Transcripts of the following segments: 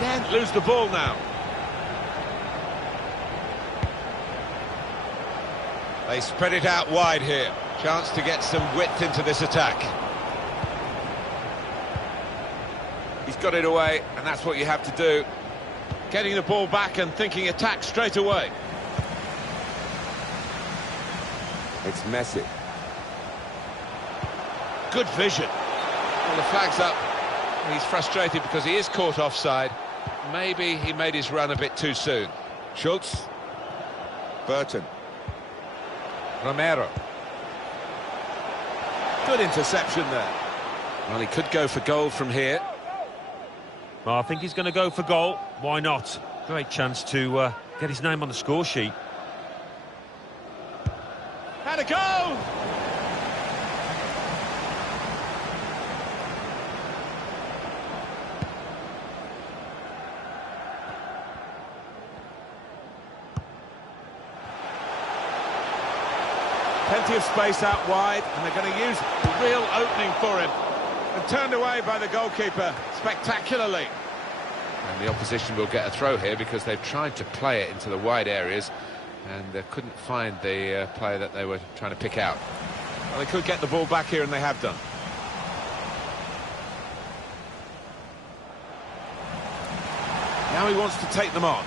Then lose the ball now. They spread it out wide here. Chance to get some width into this attack. He's got it away, and that's what you have to do. Getting the ball back and thinking attack straight away. It's Messi. Good vision. Well, the flag's up. He's frustrated because he is caught offside. Maybe he made his run a bit too soon. Schultz. Burton. Romero. Good interception there. Well, he could go for goal from here. Well, I think he's going to go for goal. Why not? Great chance to get his name on the score sheet. Had a go! Plenty of space out wide, and they're going to use a real opening for him. And turned away by the goalkeeper spectacularly. And the opposition will get a throw here because they've tried to play it into the wide areas and they couldn't find the player that they were trying to pick out. Well, they could get the ball back here, and they have done. Now he wants to take them on.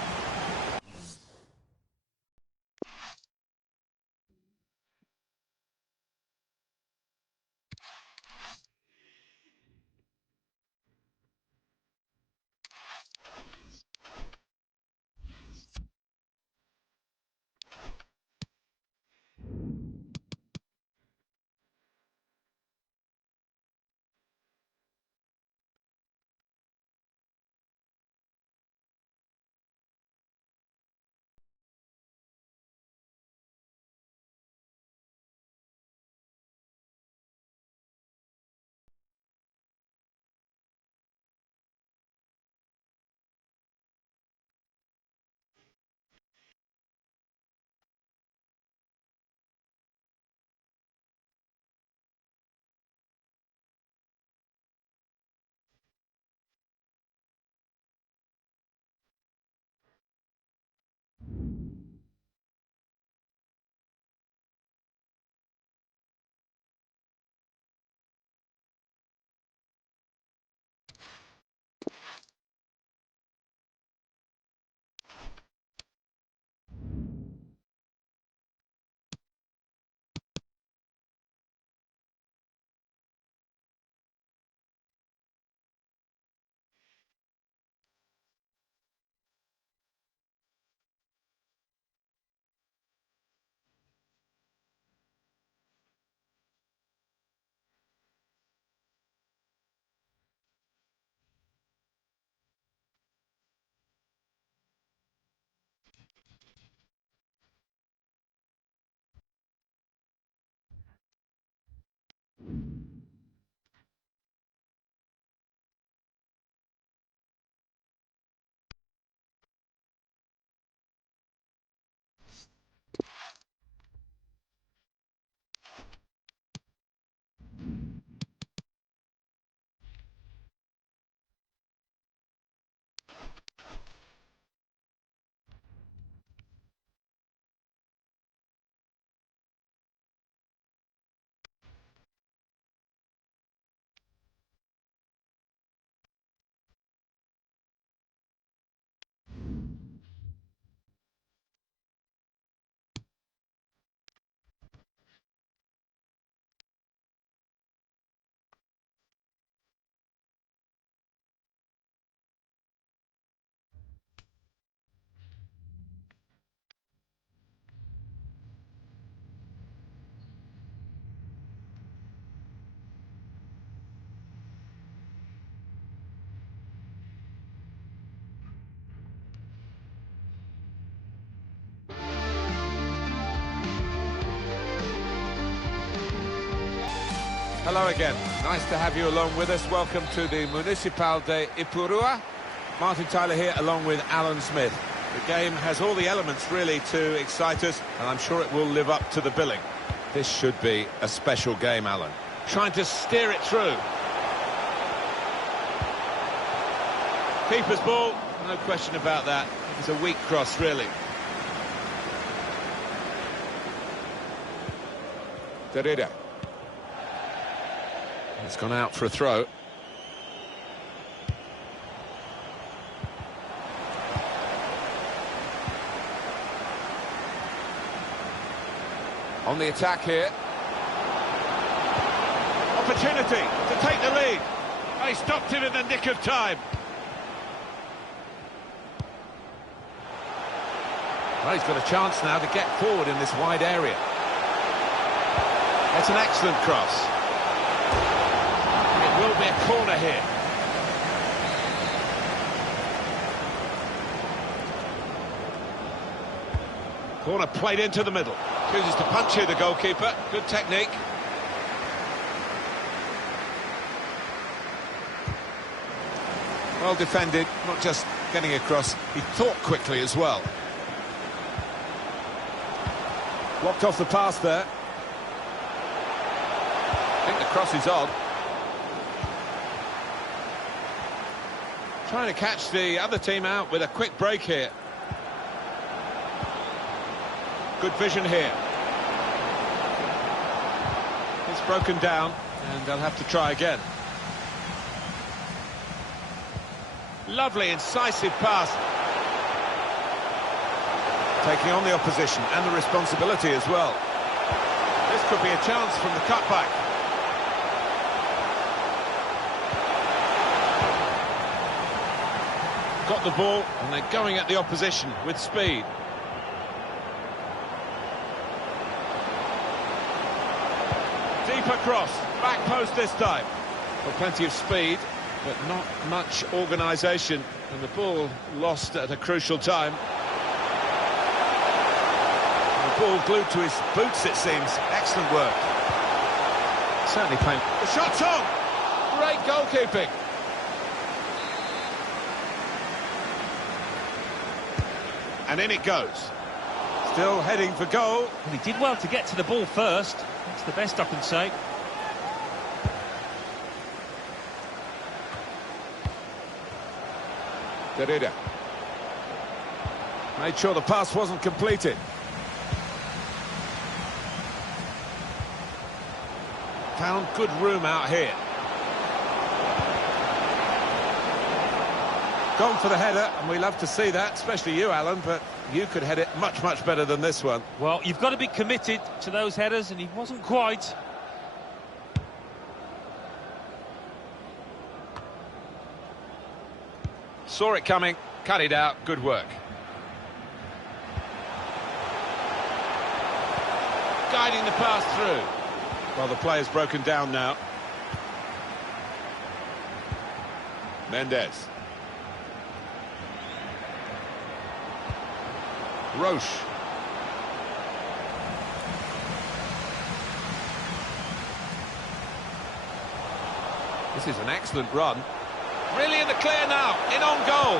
Hello again. Nice to have you along with us. Welcome to the Municipal de Ipurua. Martin Tyler here along with Alan Smith. The game has all the elements really to excite us, and I'm sure it will live up to the billing. This should be a special game, Alan. Trying to steer it through. Keeper's ball, no question about that. It was a weak cross, really. Derrida. It's gone out for a throw. On the attack here. Opportunity to take the lead. They stopped him in the nick of time. Well, he's got a chance now to get forward in this wide area. It's an excellent cross. It will be a corner here. Corner played into the middle. Chooses to punch here, the goalkeeper. Good technique. Well defended, not just getting across, he thought quickly as well. Blocked off the pass there. I think the cross is on. Trying to catch the other team out with a quick break here. Good vision here. It's broken down, and they'll have to try again. Lovely, incisive pass. Taking on the opposition and the responsibility as well. This could be a chance from the cutback. Got the ball, and they're going at the opposition with speed. Deep across, back post this time. Well, plenty of speed, but not much organisation, and the ball lost at a crucial time. The ball glued to his boots, it seems. Excellent work. Certainly playing. The shot's on! Great goalkeeping. And in it goes. Still heading for goal. Well, he did well to get to the ball first. That's the best I can say. Derrida. Made sure the pass wasn't completed. Found good room out here. Gone for the header, and we love to see that, especially you, Alan, but you could head it much, much better than this one. Well, you've got to be committed to those headers, and he wasn't quite. Saw it coming, cut it out, good work. Guiding the pass through. Well, the player's broken down now. Mendes. Roche. This is an excellent run. Really in the clear now, in on goal.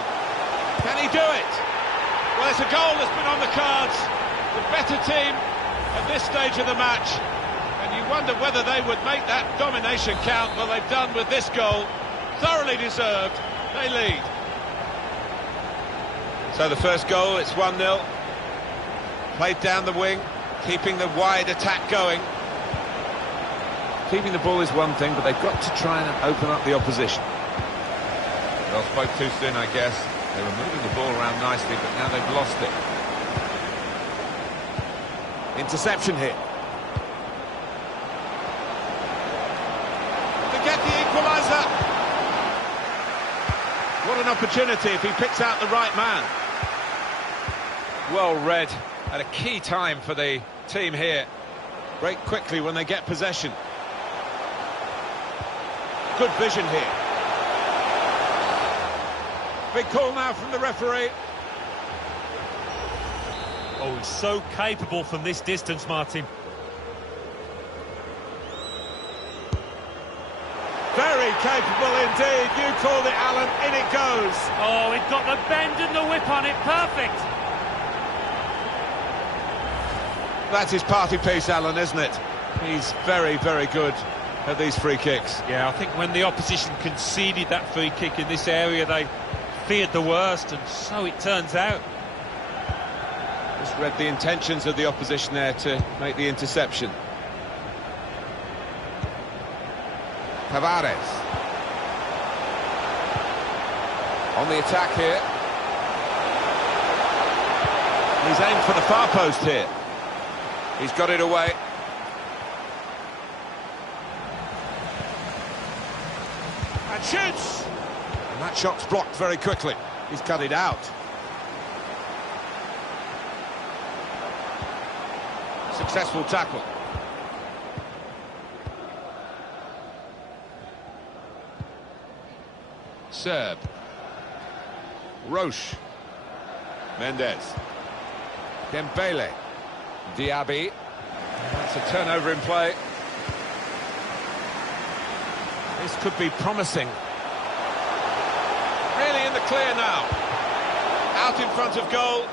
Can he do it? Well, it's a goal that's been on the cards. The better team at this stage of the match. And you wonder whether they would make that domination count. Well, they've done with this goal. Thoroughly deserved. They lead. So the first goal, it's 1-0. Played down the wing, keeping the wide attack going. Keeping the ball is one thing, but they've got to try and open up the opposition. Well, spoke too soon, I guess. They were moving the ball around nicely, but now they've lost it. Interception here. To get the equaliser. What an opportunity if he picks out the right man. Well read at a key time for the team here. Break quickly when they get possession. Good vision here. Big call now from the referee. Oh, he's so capable from this distance, Martin. Very capable indeed. You called it, Alan. In it goes. Oh, it got the bend and the whip on it. Perfect. That's his party piece, Alan, isn't it? He's very, very good at these free kicks. Yeah, I think when the opposition conceded that free kick in this area, they feared the worst, and so it turns out. Just read the intentions of the opposition there to make the interception. Tavares. On the attack here. He's aimed for the far post here. He's got it away. And shoots! And that shot's blocked very quickly. He's cut it out. Successful tackle. Serb. Roche. Mendes. Dembele. Diaby. That's a turnover in play. This could be promising. Really in the clear now. Out in front of goal.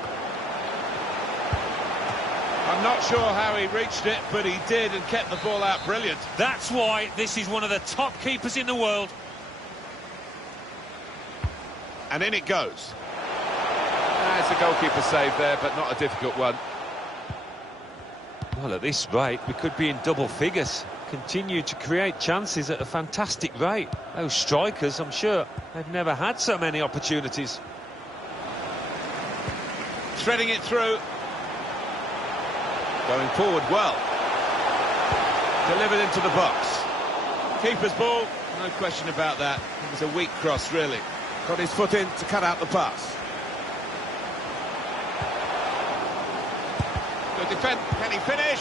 I'm not sure how he reached it, but he did and kept the ball out brilliant. That's why this is one of the top keepers in the world. And in it goes. It's a goalkeeper save there, but not a difficult one. Well, at this rate, we could be in double figures. Continue to create chances at a fantastic rate. Those strikers, I'm sure, they've never had so many opportunities. Threading it through. Going forward well. Delivered into the box. Keeper's ball, no question about that. It was a weak cross, really. Got his foot in to cut out the pass. Good defence. Can he finish?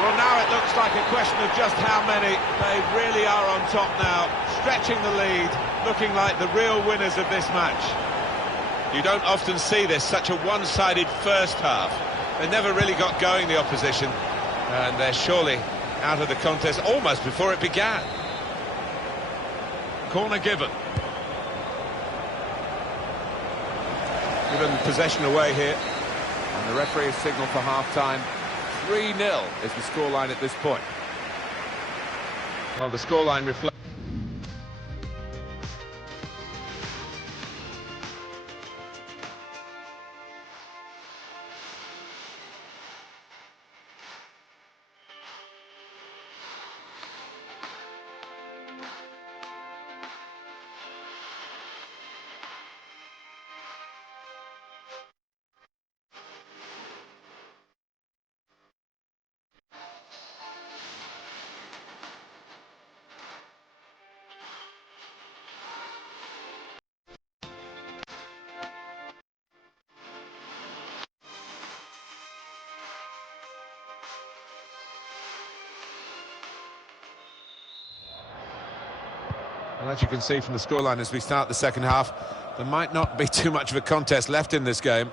Well, now it looks like a question of just how many. They really are on top now, stretching the lead, looking like the real winners of this match. You don't often see this, such a one-sided first half. They never really got going, the opposition, and they're surely out of the contest almost before it began. Corner given. Given possession away here. And the referee has signalled for half-time. 3-0 is the scoreline at this point. Well, the scoreline reflects... Well, as you can see from the scoreline as we start the second half, there might not be too much of a contest left in this game.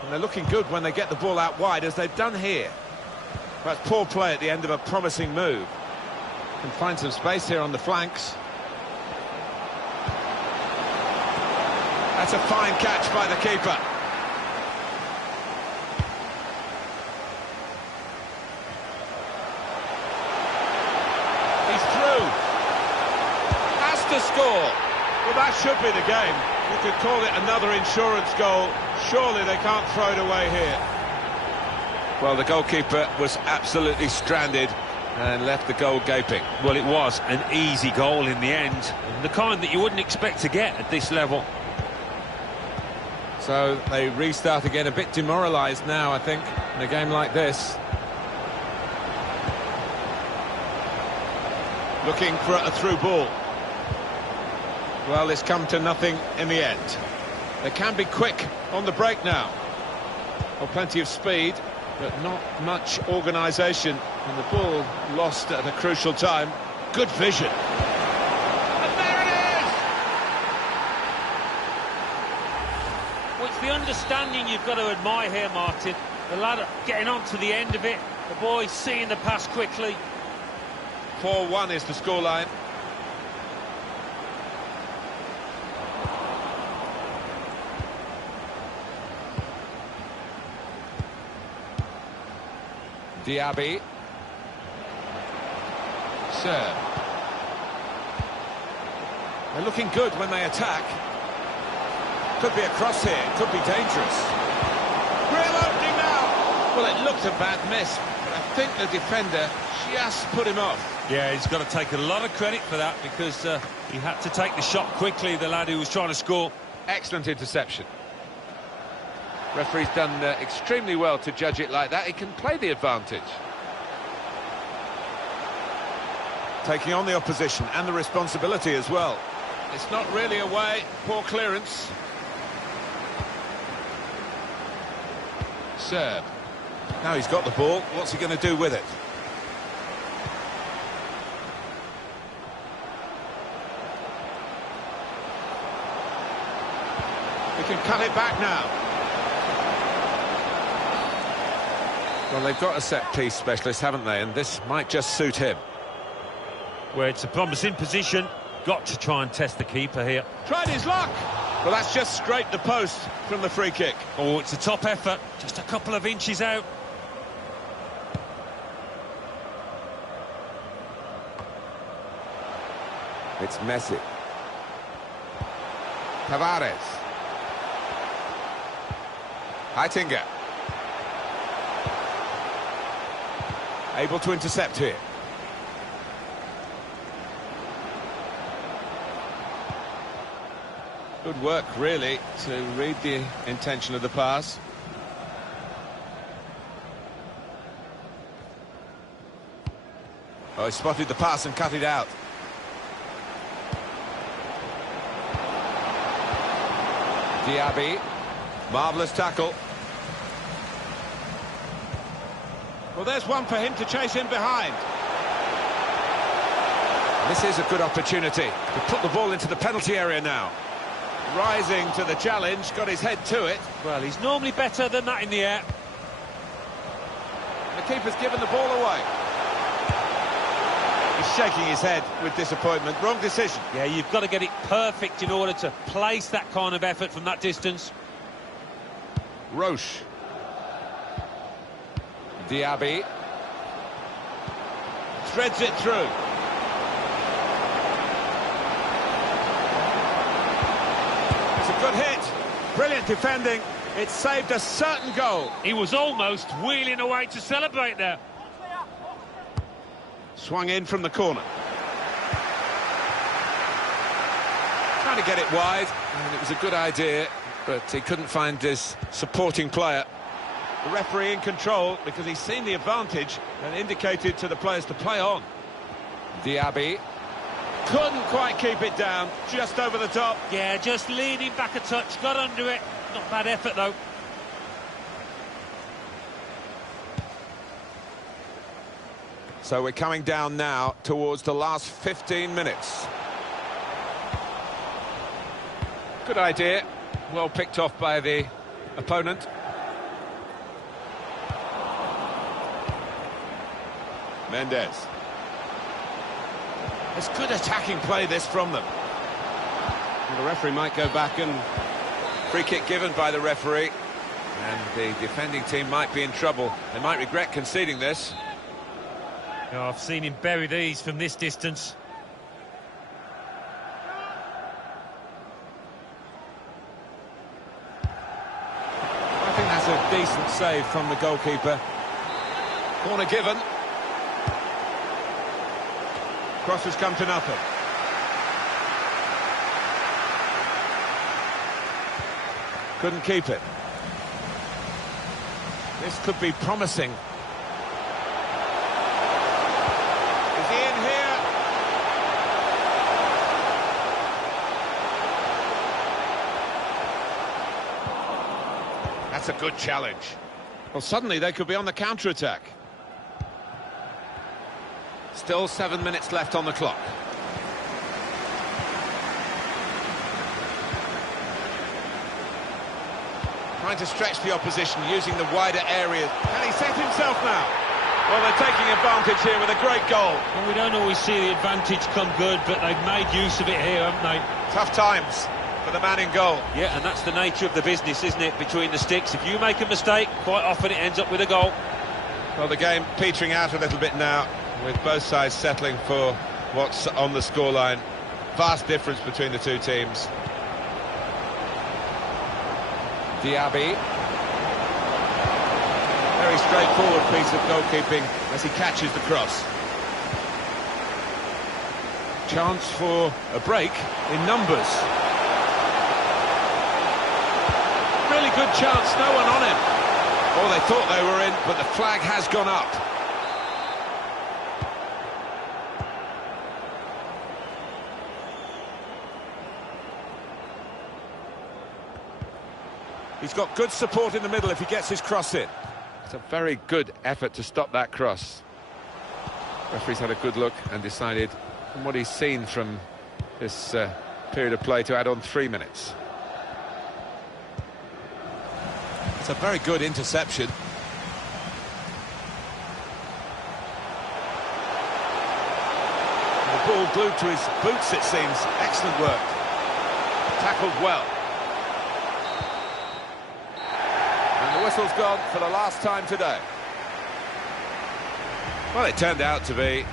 And they're looking good when they get the ball out wide, as they've done here. That's poor play at the end of a promising move. Can find some space here on the flanks. That's a fine catch by the keeper. To score. Well, that should be the game. You could call it another insurance goal. Surely they can't throw it away here. Well, the goalkeeper was absolutely stranded and left the goal gaping. Well, it was an easy goal in the end, the kind that you wouldn't expect to get at this level. So they restart again, a bit demoralised now, I think, in a game like this. Looking for a through ball. Well, it's come to nothing in the end. They can be quick on the break now. Well, plenty of speed, but not much organisation. And the ball lost at a crucial time. Good vision. And there it is! Well, it's the understanding you've got to admire here, Martin. The lad getting on to the end of it. The boy seeing the pass quickly. 4-1 is the scoreline. Diaby. Serve. They're looking good when they attack. Could be a cross here, could be dangerous. Real opening now! Well, it looked a bad miss, but I think the defender just put him off. Yeah, he's got to take a lot of credit for that because he had to take the shot quickly, the lad who was trying to score. Excellent interception. Referee's done extremely well to judge it like that. He can play the advantage. Taking on the opposition and the responsibility as well. It's not really away, poor clearance. Serve. Now he's got the ball, what's he going to do with it? He can cut it back now. Well, they've got a set-piece specialist, haven't they? And this might just suit him. Well, it's a promising position. Got to try and test the keeper here. Tried his luck! Well, that's just scraped the post from the free kick. Oh, it's a top effort. Just a couple of inches out. It's Messi. Tavares. Heitinga. Able to intercept here. Good work, really, to read the intention of the pass. Oh, he spotted the pass and cut it out. Diaby. Marvellous tackle. Well, there's one for him to chase in behind. This is a good opportunity to put the ball into the penalty area now. Rising to the challenge, got his head to it. Well, he's normally better than that in the air. The keeper's given the ball away. He's shaking his head with disappointment. Wrong decision. Yeah, you've got to get it perfect in order to place that kind of effort from that distance. Roche. Diaby. Threads it through. It's a good hit. Brilliant defending. It saved a certain goal. He was almost wheeling away to celebrate there. Swung in from the corner. Trying to get it wide, and it was a good idea, but he couldn't find his supporting player. The referee in control because he's seen the advantage and indicated to the players to play on. Diaby couldn't quite keep it down, just over the top. Yeah, just leaning back a touch, got under it. Not bad effort, though. So we're coming down now towards the last 15 minutes. Good idea. Well picked off by the opponent. Mendes. It's good attacking play, this, from them. Well, the referee might go back and... Free kick given by the referee. And the defending team might be in trouble. They might regret conceding this. Oh, I've seen him bury these from this distance. I think that's a decent save from the goalkeeper. Corner given. Cross has come to nothing. Couldn't keep it. This could be promising. Is he in here? That's a good challenge. Well, suddenly they could be on the counter-attack. Still 7 minutes left on the clock. Trying to stretch the opposition using the wider areas. Can he set himself now? Well, they're taking advantage here with a great goal. Well, we don't always see the advantage come good, but they've made use of it here, haven't they? Tough times for the man in goal. Yeah, and that's the nature of the business, isn't it? Between the sticks, if you make a mistake, quite often it ends up with a goal. Well, the game petering out a little bit now. with both sides settling for what's on the scoreline. Vast difference between the two teams. Diaby. Very straightforward piece of goalkeeping as he catches the cross. Chance for a break in numbers. Really good chance, no one on him. Oh, they thought they were in, but the flag has gone up. He's got good support in the middle if he gets his cross in. It's a very good effort to stop that cross. Referee's had a good look and decided, from what he's seen from this period of play, to add on 3 minutes. It's a very good interception. The ball glued to his boots, it seems. Excellent work. Tackled well. And the whistle's gone for the last time today. Well, it turned out to be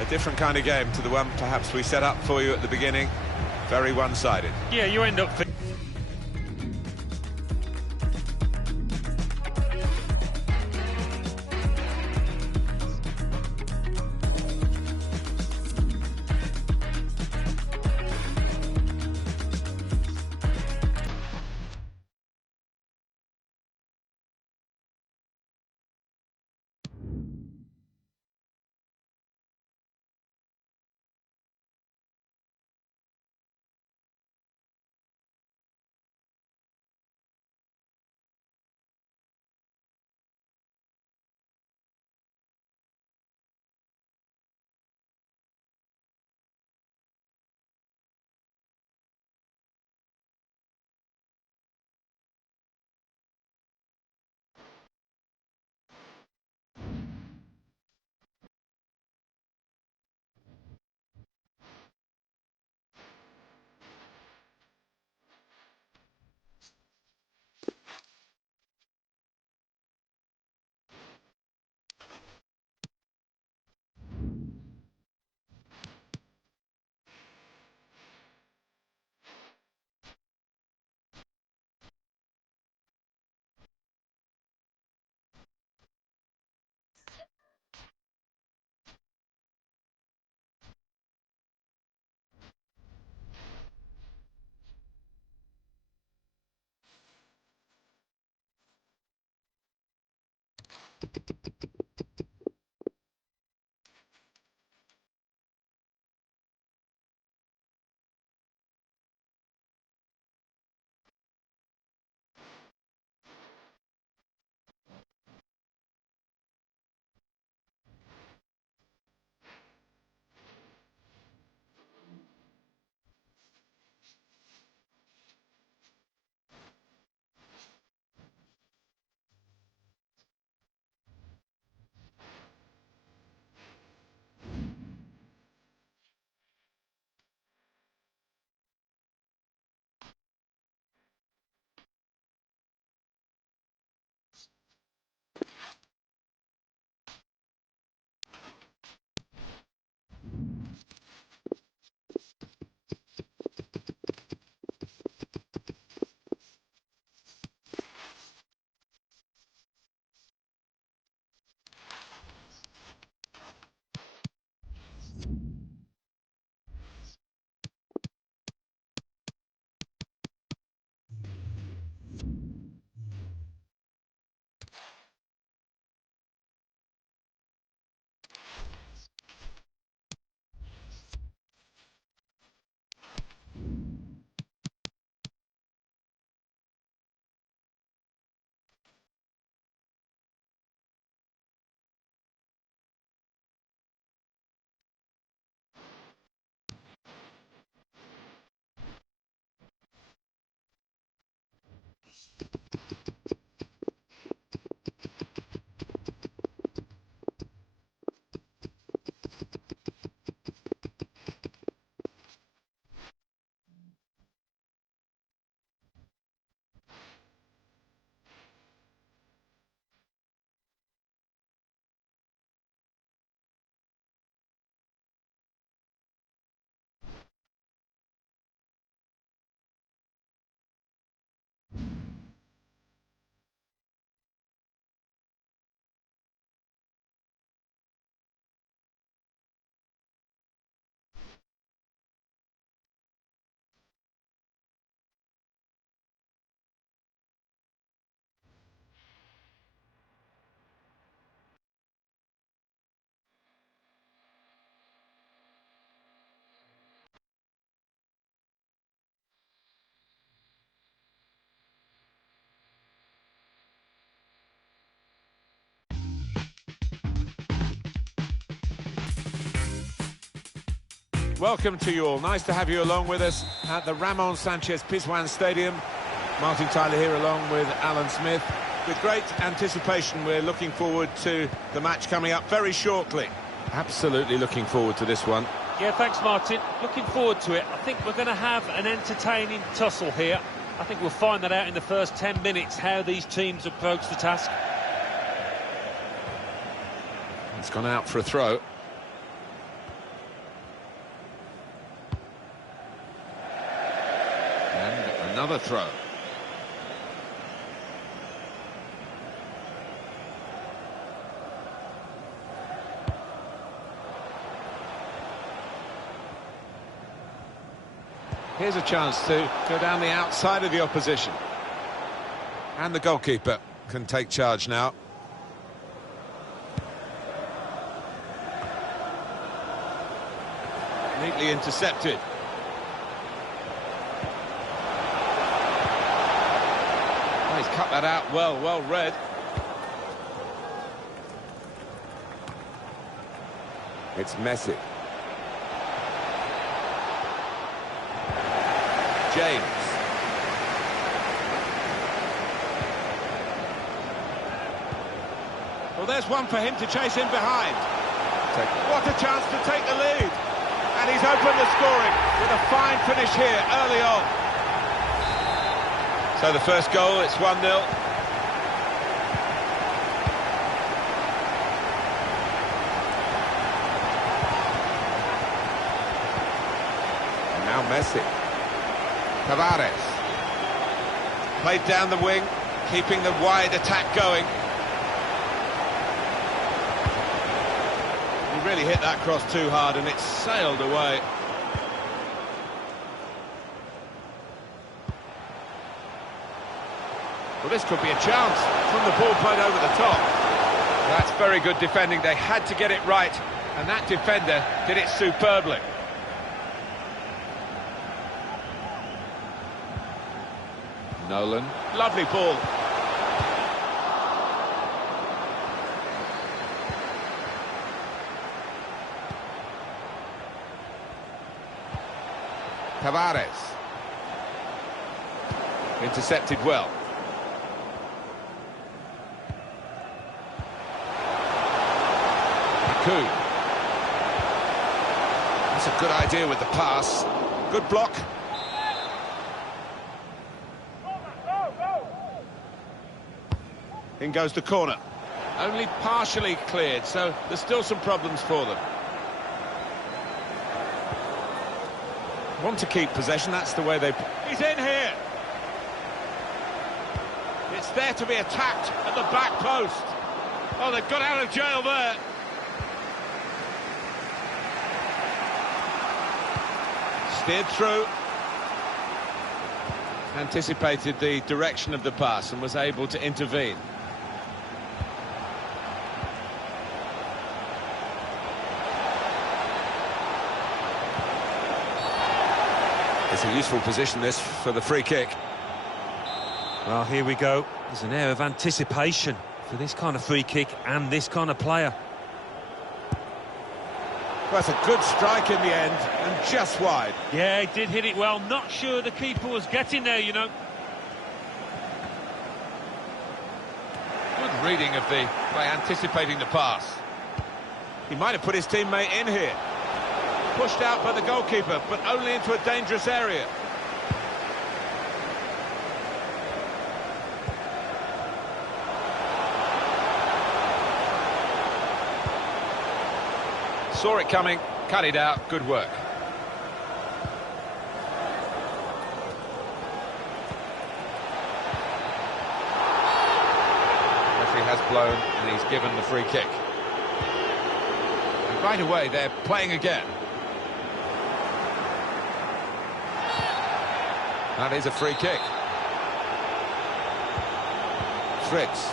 a different kind of game to the one perhaps we set up for you at the beginning. Very one-sided. Yeah, you end up... welcome to you all. Nice to have you along with us at the Ramon Sanchez Pizjuan Stadium. Martin Tyler here along with Alan Smith. With great anticipation, we're looking forward to the match coming up very shortly. Absolutely looking forward to this one. Yeah, thanks, Martin. Looking forward to it. I think we're going to have an entertaining tussle here. I think we'll find that out in the first 10 minutes, how these teams approach the task. It's gone out for a throw. And another throw. Here's a chance to go down the outside of the opposition. And the goalkeeper can take charge now. Neatly intercepted. Oh, he's cut that out well read. It's Messi. James. Well, there's one for him to chase in behind. What a chance to take the lead. And he's opened the scoring with a fine finish here early on. So the first goal, it's 1-0. And now Messi. Tavares. Played down the wing, keeping the wide attack going. He really hit that cross too hard and it sailed away. Well, this could be a chance from the ball played over the top. That's very good defending. They had to get it right, and that defender did it superbly. Nolan, lovely ball. Tavares. Intercepted well. Maku. That's a good idea with the pass. Good block. In goes the corner. Only partially cleared, so there's still some problems for them. Want to keep possession, that's the way they... He's in here! It's there to be attacked at the back post. Oh, they've got out of jail there. Steered through. Anticipated the direction of the pass and was able to intervene. It's a useful position, this, for the free kick. Well, here we go. There's an air of anticipation for this kind of free kick and this kind of player. Well, that's a good strike in the end, and just wide. Yeah, he did hit it well. Not sure the keeper was getting there, you know. Good reading of by anticipating the pass. He might have put his teammate in here. Pushed out by the goalkeeper, but only into a dangerous area. Saw it coming, cut it out, good work. Referee has blown and he's given the free kick. And right away they're playing again. That is a free kick. Fritz.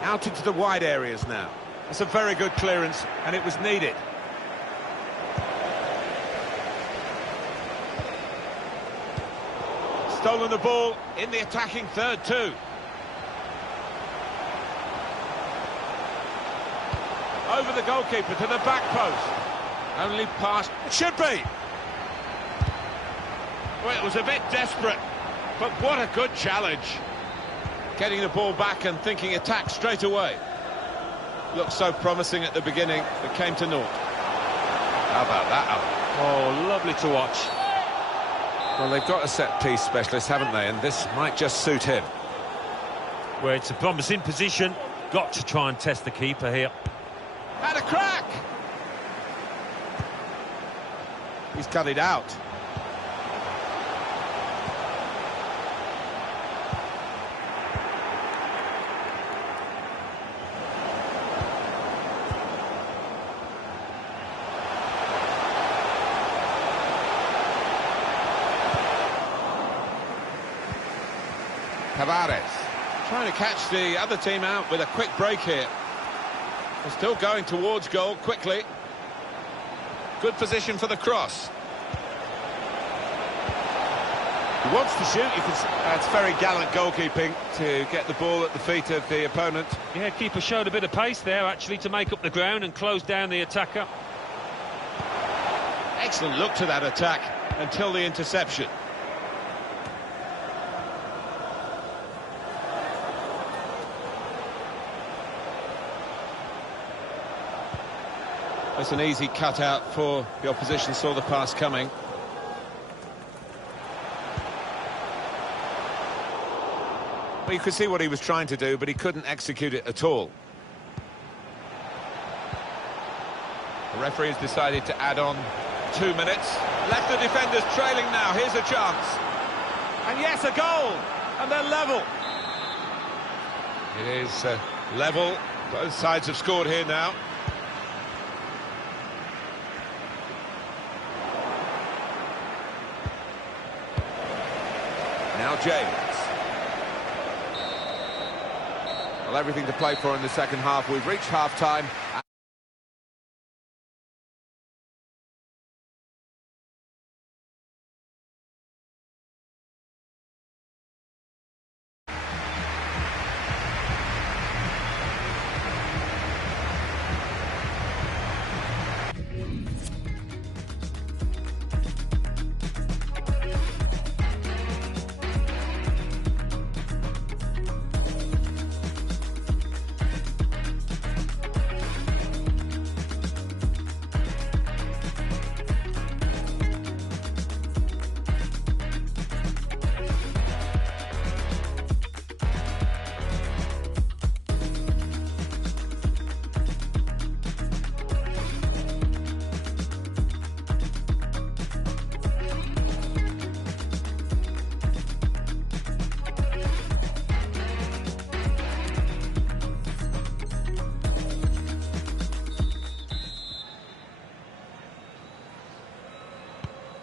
Out into the wide areas now. That's a very good clearance, and it was needed. Stolen the ball in the attacking third too. over the goalkeeper to the back post. Only pass. It should be. Well, it was a bit desperate, but what a good challenge. Getting the ball back and thinking attack straight away. Looked so promising at the beginning, but came to naught. How about that, Alan? Oh, lovely to watch. Well, they've got a set-piece specialist, haven't they? And this might just suit him. Well, it's a promising position. Got to try and test the keeper here. Had a crack! He's cut it out. Tavares trying to catch the other team out with a quick break here. They're still going towards goal quickly. Good position for the cross. He wants to shoot. You can see that's very gallant goalkeeping to get the ball at the feet of the opponent. Yeah, keeper showed a bit of pace there, actually, to make up the ground and close down the attacker. Excellent look to that attack until the interception. That's an easy cutout for the opposition, saw the pass coming. Well, you could see what he was trying to do, but he couldn't execute it at all. The referee has decided to add on 2 minutes. Left the defenders trailing now. Here's a chance. And yes, a goal! And they're level. It is level. Both sides have scored here now. Now James. Well, everything to play for in the second half. We've reached half-time.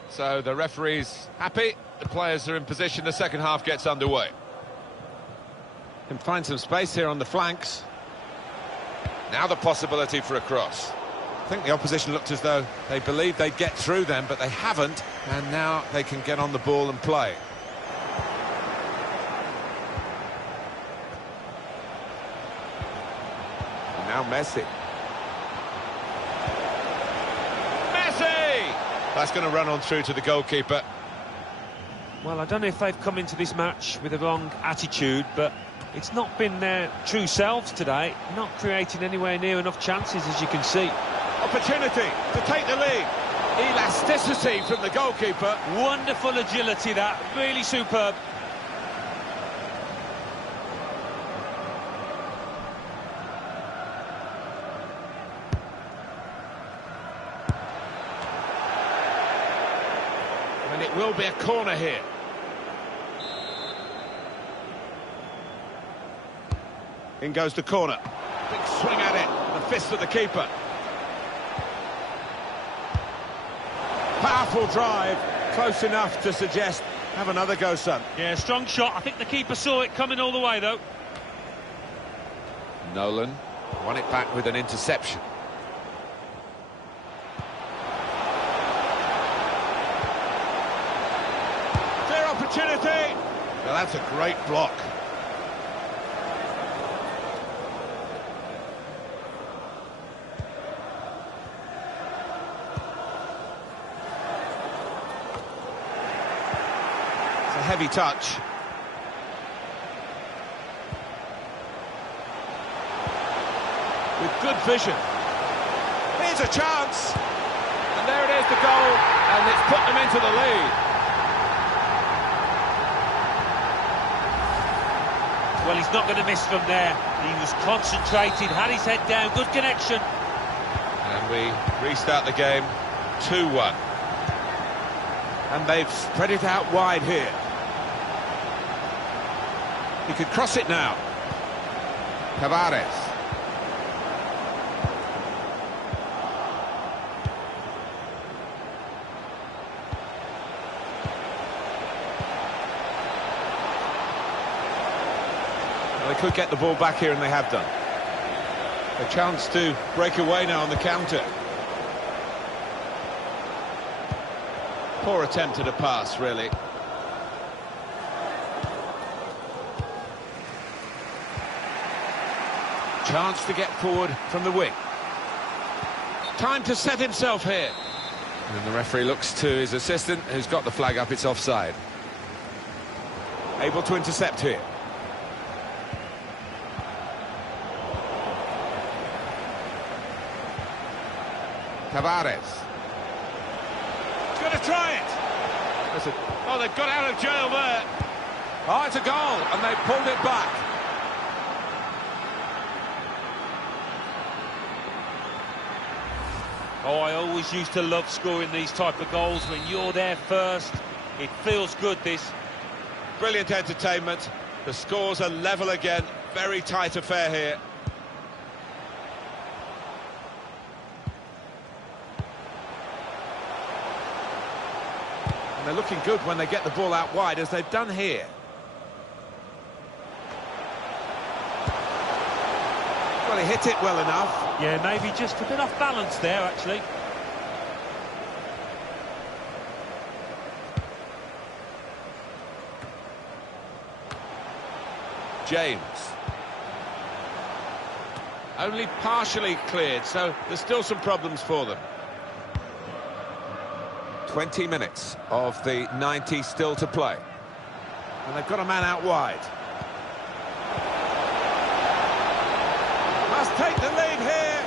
So the referee's happy, the players are in position, the second half gets underway. Can find some space here on the flanks. Now the possibility for a cross. I think the opposition looked as though they believed they'd get through them, but they haven't, and now they can get on the ball and play. And now Messi. That's going to run on through to the goalkeeper. Well, I don't know if they've come into this match with the wrong attitude, but it's not been their true selves today. Not creating anywhere near enough chances, as you can see. Opportunity to take the lead. Elasticity from the goalkeeper. Wonderful agility, that. Really superb. And it will be a corner here. In goes the corner. Big swing at it. The fist of the keeper. Powerful drive. Close enough to suggest, have another go, son. Yeah, strong shot. I think the keeper saw it coming all the way, though. Nolan won it back with an interception. Opportunity! Well, that's a great block. heavy touch. With good vision. Here's a chance. And there it is, the goal. And it's put them into the lead. Well, he's not going to miss from there. He was concentrated, had his head down, good connection. And we restart the game 2-1. And they've spread it out wide here. He could cross it now. Tavares. Well, they could get the ball back here, and they have done. A chance to break away now on the counter. Poor attempt at a pass, really. Chance to get forward from the wing. Time to set himself here. And the referee looks to his assistant, who's got the flag up. It's offside. Able to intercept here. Tavares. He's going to try it. Oh, they've got out of jail there. Oh, it's a goal, and they pulled it back. Oh, I always used to love scoring these type of goals when you're there first. It feels good, this. Brilliant entertainment. The scores are level again. Very tight affair here. And they're looking good when they get the ball out wide, as they've done here. Well, he hit it well enough. Yeah, maybe just a bit off balance there, actually. James. Only partially cleared, so there's still some problems for them. 20 minutes of the 90 still to play. And they've got a man out wide. Must take the lead here,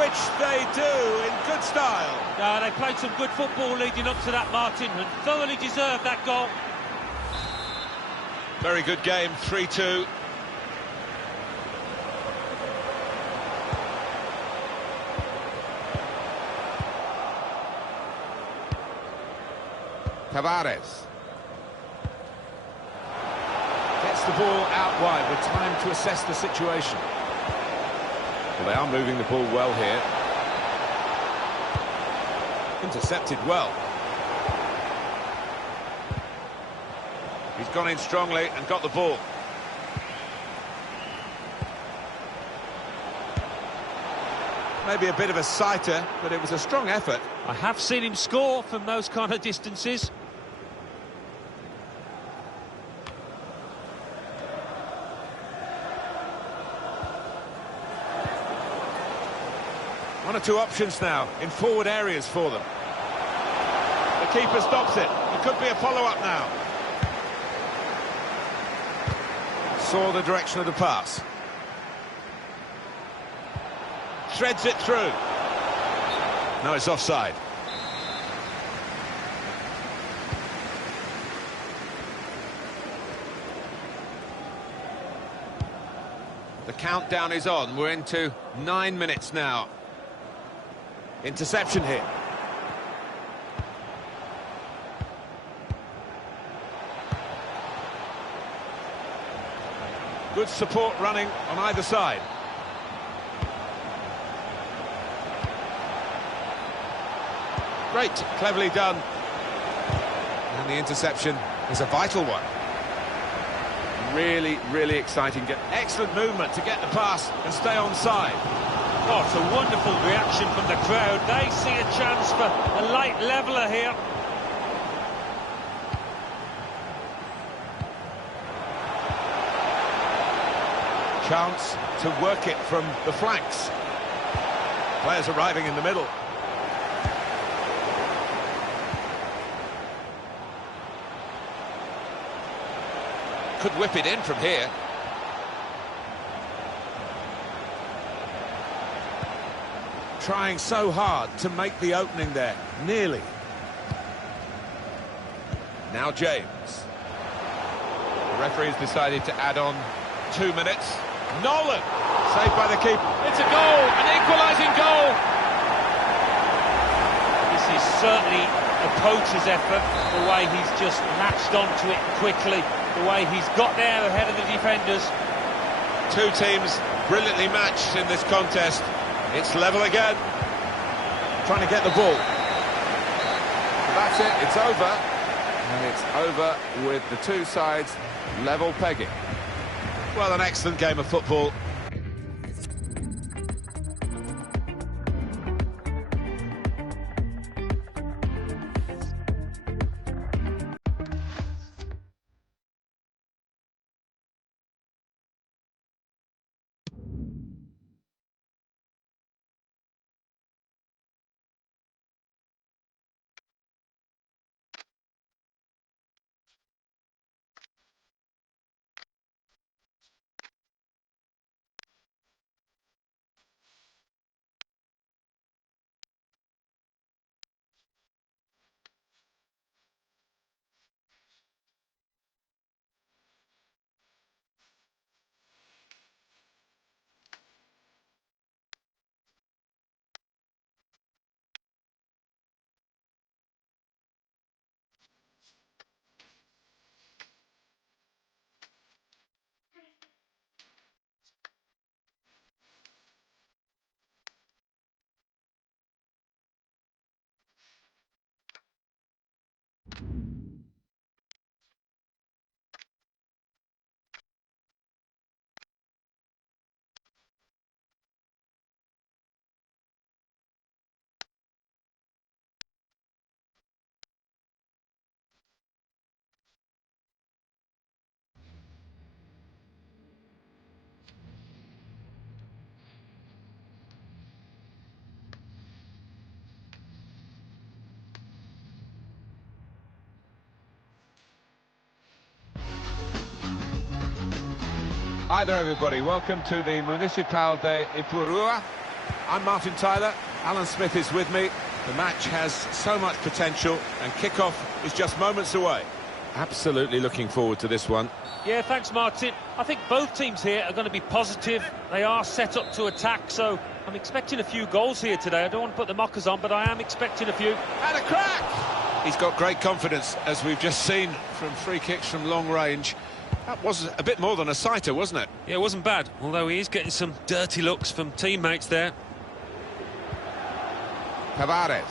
which they do in good style. They played some good football leading up to that, Martin, and thoroughly deserved that goal. Very good game, 3-2. Tavares. Gets the ball out wide with time to assess the situation. Well, they are moving the ball well here. Intercepted well. He's gone in strongly and got the ball. Maybe a bit of a sighter, but it was a strong effort. I have seen him score from those kind of distances. One or two options now in forward areas for them. The keeper stops it. It could be a follow-up now. Saw the direction of the pass. Threads it through. No, it's offside. The countdown is on. We're into 9 minutes now. Interception here. Good support running on either side. Great, cleverly done. And the interception is a vital one. Really, really exciting. Excellent movement to get the pass and stay onside. Oh, it's a wonderful reaction from the crowd. They see a chance for a light leveller here. Chance to work it from the flanks. Players arriving in the middle. could whip it in from here. Trying so hard to make the opening there, nearly. Now James. The referee's decided to add on 2 minutes. Nolan, saved by the keeper. It's a goal, an equalising goal. This is certainly a poacher's effort, the way he's just latched onto it quickly, the way he's got there ahead of the defenders. Two teams brilliantly matched in this contest. It's level again. Trying to get the ball. That's it, it's over. And it's over with the two sides level pegging. Well, an excellent game of football. Hi there everybody, welcome to the Municipal de Ipurua. I'm Martin Tyler, Alan Smith is with me. The match has so much potential and kick-off is just moments away. Absolutely looking forward to this one. Yeah, thanks, Martin. I think both teams here are going to be positive. They are set up to attack, so I'm expecting a few goals here today. I don't want to put the mockers on, but I am expecting a few. And a crack! He's got great confidence, as we've just seen from free kicks from long range. That was a bit more than a sighter, wasn't it? Yeah, it wasn't bad, although he is getting some dirty looks from teammates there. Tavares.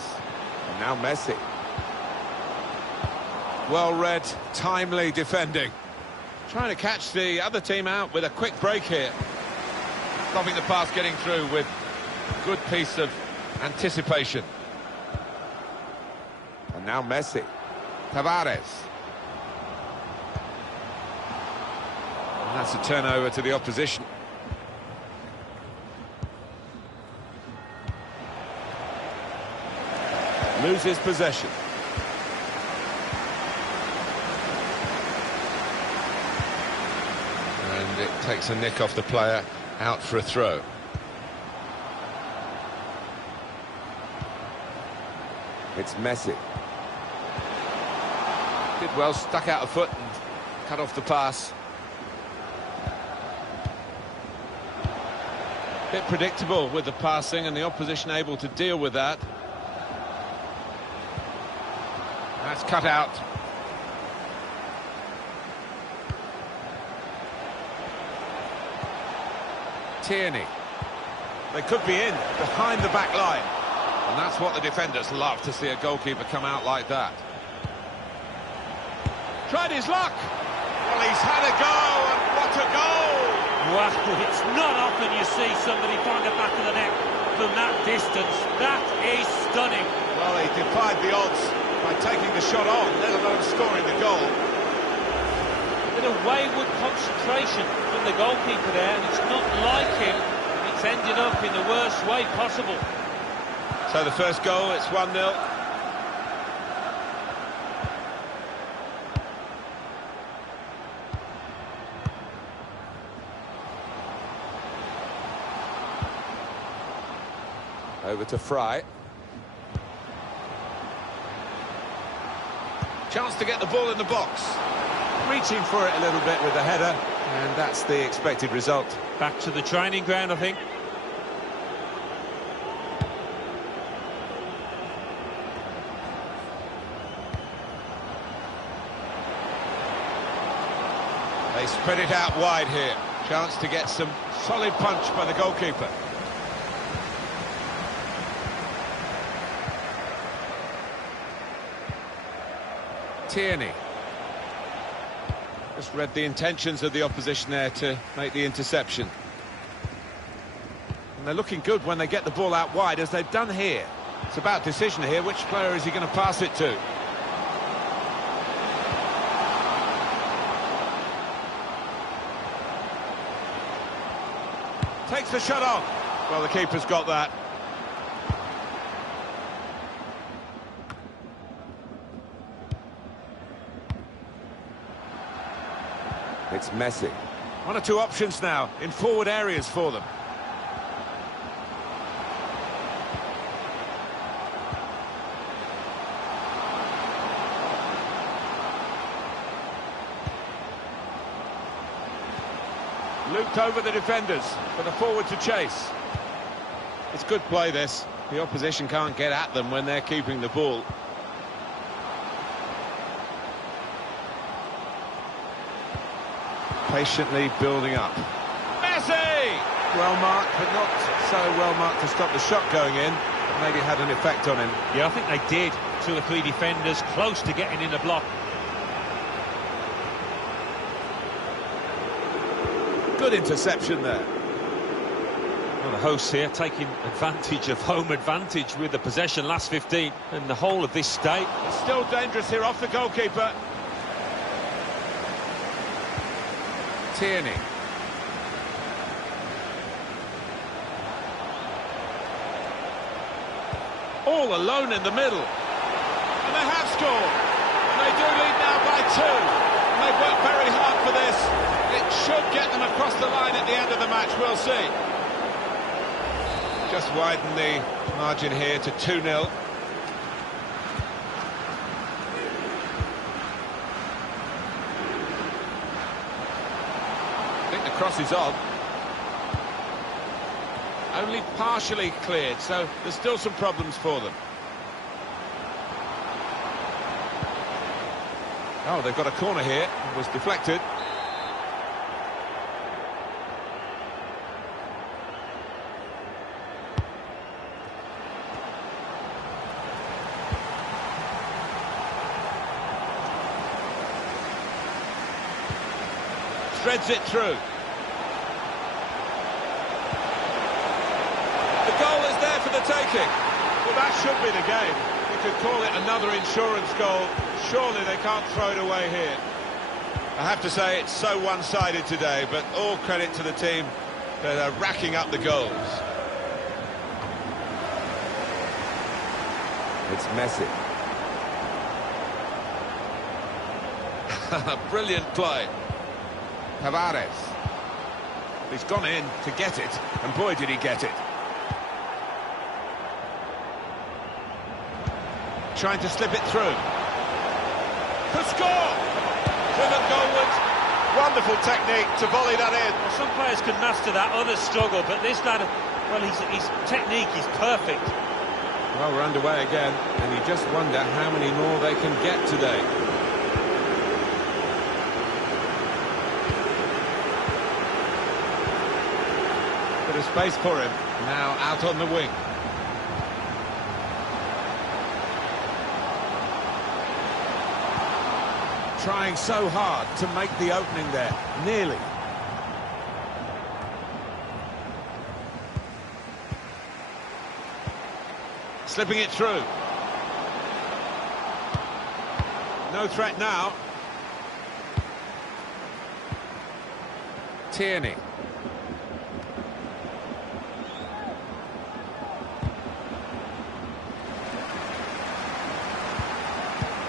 And now Messi. Well-read, timely defending. Trying to catch the other team out with a quick break here. Stopping the pass getting through with a good piece of anticipation. And now Messi. Tavares. And that's a turnover to the opposition. Loses possession. And it takes a nick off the player, out for a throw. It's Messi. Did well, stuck out a foot and cut off the pass. Bit predictable with the passing and the opposition able to deal with that. That's cut out. Tierney. They could be in behind the back line. And that's what the defenders love, to see a goalkeeper come out like that. Tried his luck. Well, he's had a go, and what a goal! Wow, it's not often you see somebody find the back of the net from that distance. That is stunning. Well, he defied the odds by taking the shot on, let alone scoring the goal. A bit of wayward concentration from the goalkeeper there, and it's not like him. It's ended up in the worst way possible. So the first goal, it's 1-0. Over to Fry. Chance to get the ball in the box. Reaching for it a little bit with the header, and that's the expected result. Back to the training ground, I think. They spread it out wide here. Chance to get some solid punch by the goalkeeper. Tierney. Just read the intentions of the opposition there to make the interception. And they're looking good when they get the ball out wide, as they've done here. It's about decision here. Which player is he going to pass it to? Takes the shot on. Well, the keeper's got that. It's Messi. One or two options now in forward areas for them. Looped over the defenders for the forward to chase. It's good play, this. The opposition can't get at them when they're keeping the ball. Patiently building up. Messi! Well marked, but not so well marked to stop the shot going in. Maybe had an effect on him. Yeah, I think they did. 2 or 3 defenders close to getting in the block. Good interception there. Well, the hosts here taking advantage of home advantage with the possession last 15 and the whole of this state. It's still dangerous here off the goalkeeper. Tierney. All alone in the middle. And they have scored. And they do lead now by 2. And they've worked very hard for this. It should get them across the line at the end of the match, we'll see. Just widen the margin here to 2-0. I think the cross is on. Only partially cleared, so there's still some problems for them. Oh, they've got a corner here. It was deflected. Threads it through. The goal is there for the taking. Well, that should be the game. You could call it another insurance goal. Surely they can't throw it away here. I have to say, it's so one-sided today, but all credit to the team that are racking up the goals. It's Messi. Brilliant play. Tavares. He's gone in to get it, and boy did he get it. Trying to slip it through. To score! With it goalwards. Wonderful technique to volley that in. Well, some players can master that, others struggle, but this lad, well, his technique is perfect. Well, we're underway again, and you just wonder how many more they can get today. Bit of space for him, now out on the wing. Trying so hard to make the opening there, nearly. Slipping it through. No threat now. Tierney.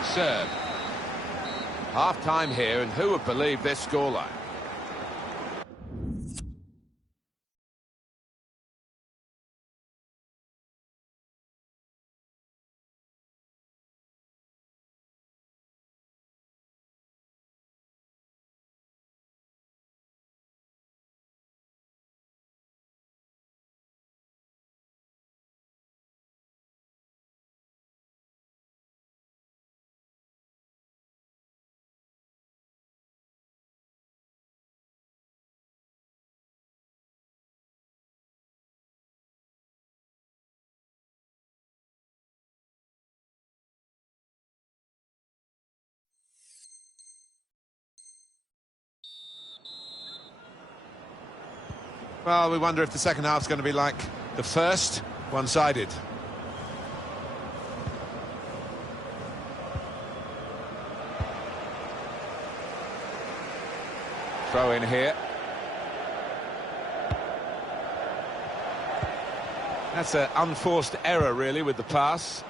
Serve. Half-time here, and who would believe this scoreline? Well, we wonder if the second half's going to be like the first, one-sided. Throw in here. That's an unforced error, really, with the pass.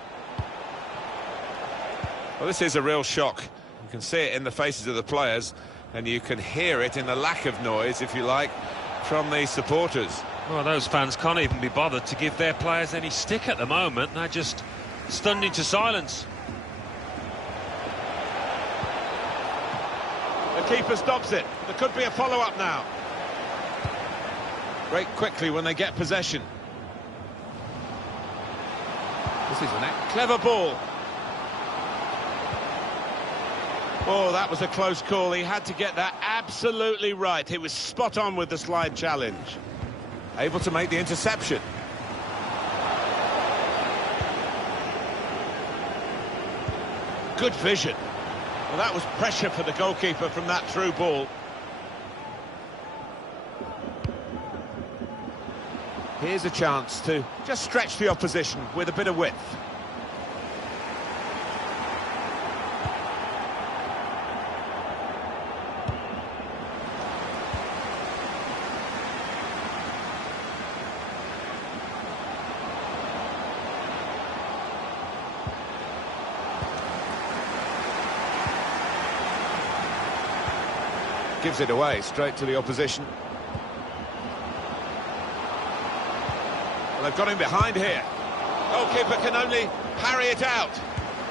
Well, this is a real shock. You can see it in the faces of the players, and you can hear it in the lack of noise, if you like, from the supporters. Well, those fans can't even be bothered to give their players any stick at the moment. They're just stunned into silence. The keeper stops it. There could be a follow-up now. Break quickly when they get possession. This is a clever ball. Oh, that was a close call. He had to get that absolutely right. He was spot on with the slide challenge. Able to make the interception. Good vision. Well, that was pressure for the goalkeeper from that through ball. Here's a chance to just stretch the opposition with a bit of width. Gives it away straight to the opposition. Well, they've got him behind here. Goalkeeper can only parry it out.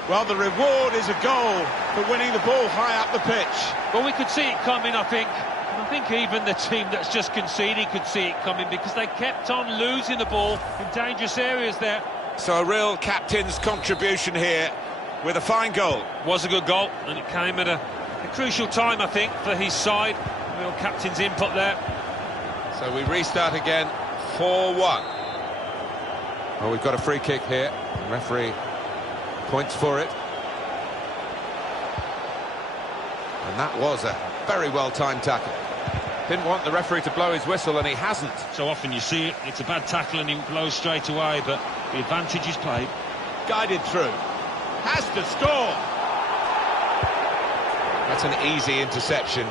Well, the reward is a goal for winning the ball high up the pitch. Well, we could see it coming, I think. And I think even the team that's just conceded could see it coming, because they kept on losing the ball in dangerous areas there. So a real captain's contribution here with a fine goal. Was a good goal, and it came at a crucial time, I think, for his side. Real captain's input there. So we restart again, 4-1. Well, we've got a free kick here. The referee points for it. And that was a very well-timed tackle. Didn't want the referee to blow his whistle, and he hasn't. So often you see it, it's a bad tackle and he blows straight away, but the advantage is played. Guided through. Has to score. That's an easy interception.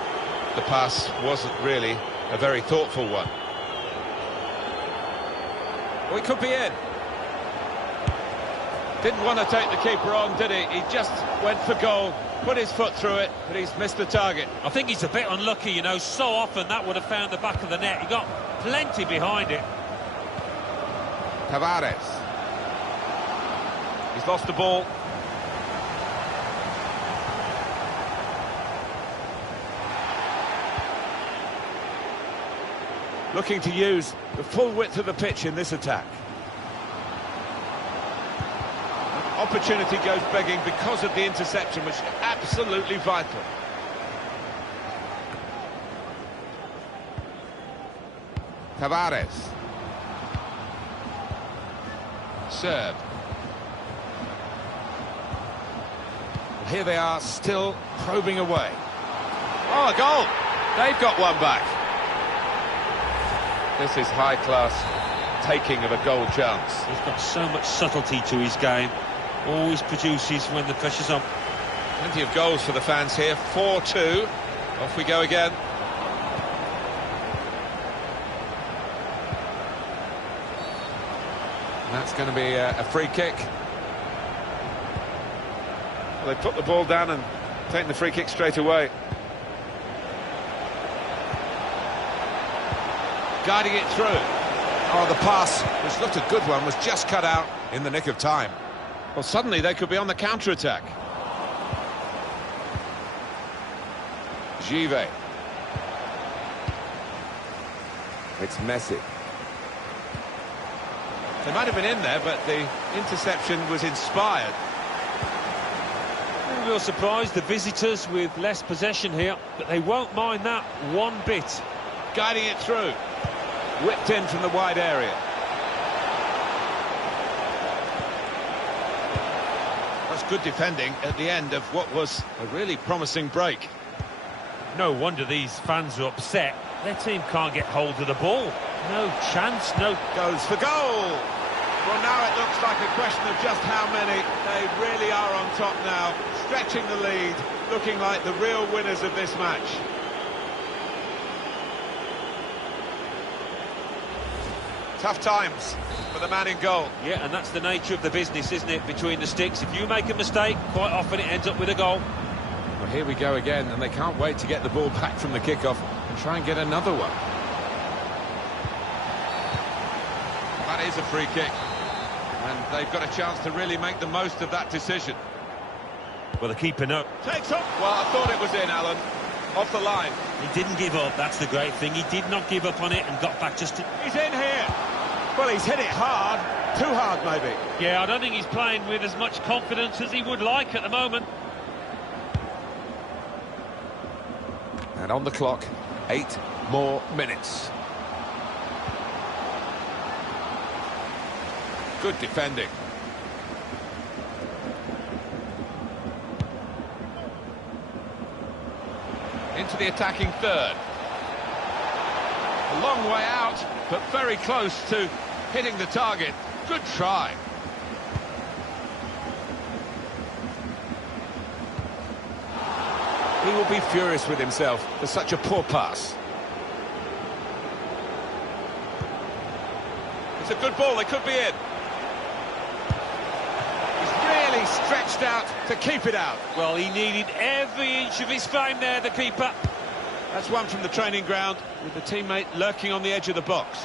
The pass wasn't really a very thoughtful one. Well, he could be in. Didn't want to take the keeper on, did he? He just went for goal, put his foot through it, but he's missed the target. I think he's a bit unlucky, you know. So often that would have found the back of the net. He got plenty behind it. Tavares. He's lost the ball. Looking to use the full width of the pitch in this attack. Opportunity goes begging because of the interception, which is absolutely vital. Tavares. Serve. Well, here they are, still probing away. Oh, a goal! They've got one back. This is high-class taking of a goal chance. He's got so much subtlety to his game. Always produces when the pressure's on. Plenty of goals for the fans here. 4-2. Off we go again. That's going to be a free kick. Well, they put the ball down and taken the free kick straight away. Guiding it through. Oh, the pass, which looked a good one, was just cut out in the nick of time. Well, suddenly they could be on the counter-attack. Givet. It's Messi. They might have been in there, but the interception was inspired. I'm real surprised, the visitors with less possession here, but they won't mind that one bit. Guiding it through. Whipped in from the wide area. That's good defending at the end of what was a really promising break. No wonder these fans are upset. Their team can't get hold of the ball. No chance, no... Goes for goal! Well, now it looks like a question of just how many. They really are on top now, stretching the lead, looking like the real winners of this match. Tough times for the man in goal. Yeah, and that's the nature of the business, isn't it, between the sticks. If you make a mistake, quite often it ends up with a goal. Well, here we go again, and they can't wait to get the ball back from the kickoff and try and get another one. That is a free kick, and they've got a chance to really make the most of that decision. Well, the keeper Takes up. Well, I thought it was in, Alan. Off the line. He didn't give up, that's the great thing. He did not give up on it and got back just to... He's in here. Well, he's hit it hard. Too hard, maybe. Yeah, I don't think he's playing with as much confidence as he would like at the moment. And on the clock, 8 more minutes. Good defending. Into the attacking third. A long way out, but very close to hitting the target. Good try. He will be furious with himself for such a poor pass. It's a good ball, they could be in. He's really stretched out to keep it out. Well, he needed every inch of his frame there, the keeper. That's one from the training ground, with the teammate lurking on the edge of the box.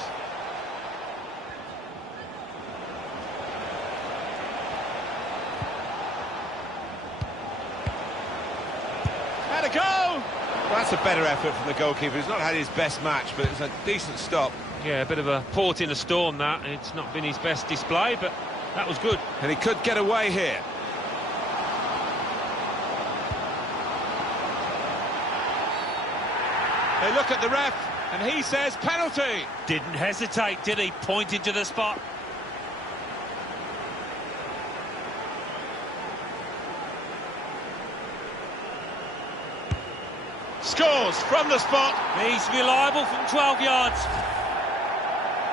Had a go! Well, that's a better effort from the goalkeeper. He's not had his best match, but it's a decent stop. Yeah, a bit of a port in a storm, that. It's not been his best display, but that was good. And he could get away here. They look at the ref, and he says penalty. Didn't hesitate, did he? Pointed to the spot. Scores from the spot. He's reliable from 12 yards.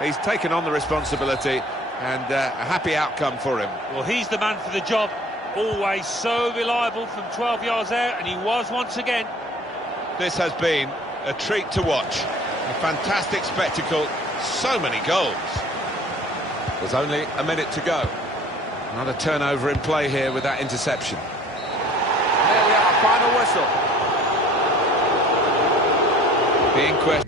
He's taken on the responsibility, and a happy outcome for him. Well, he's the man for the job. Always so reliable from 12 yards out, and he was once again. This has been a treat to watch. A fantastic spectacle. So many goals. There's only a minute to go. Another turnover in play here with that interception. There we are, final whistle. The inquest.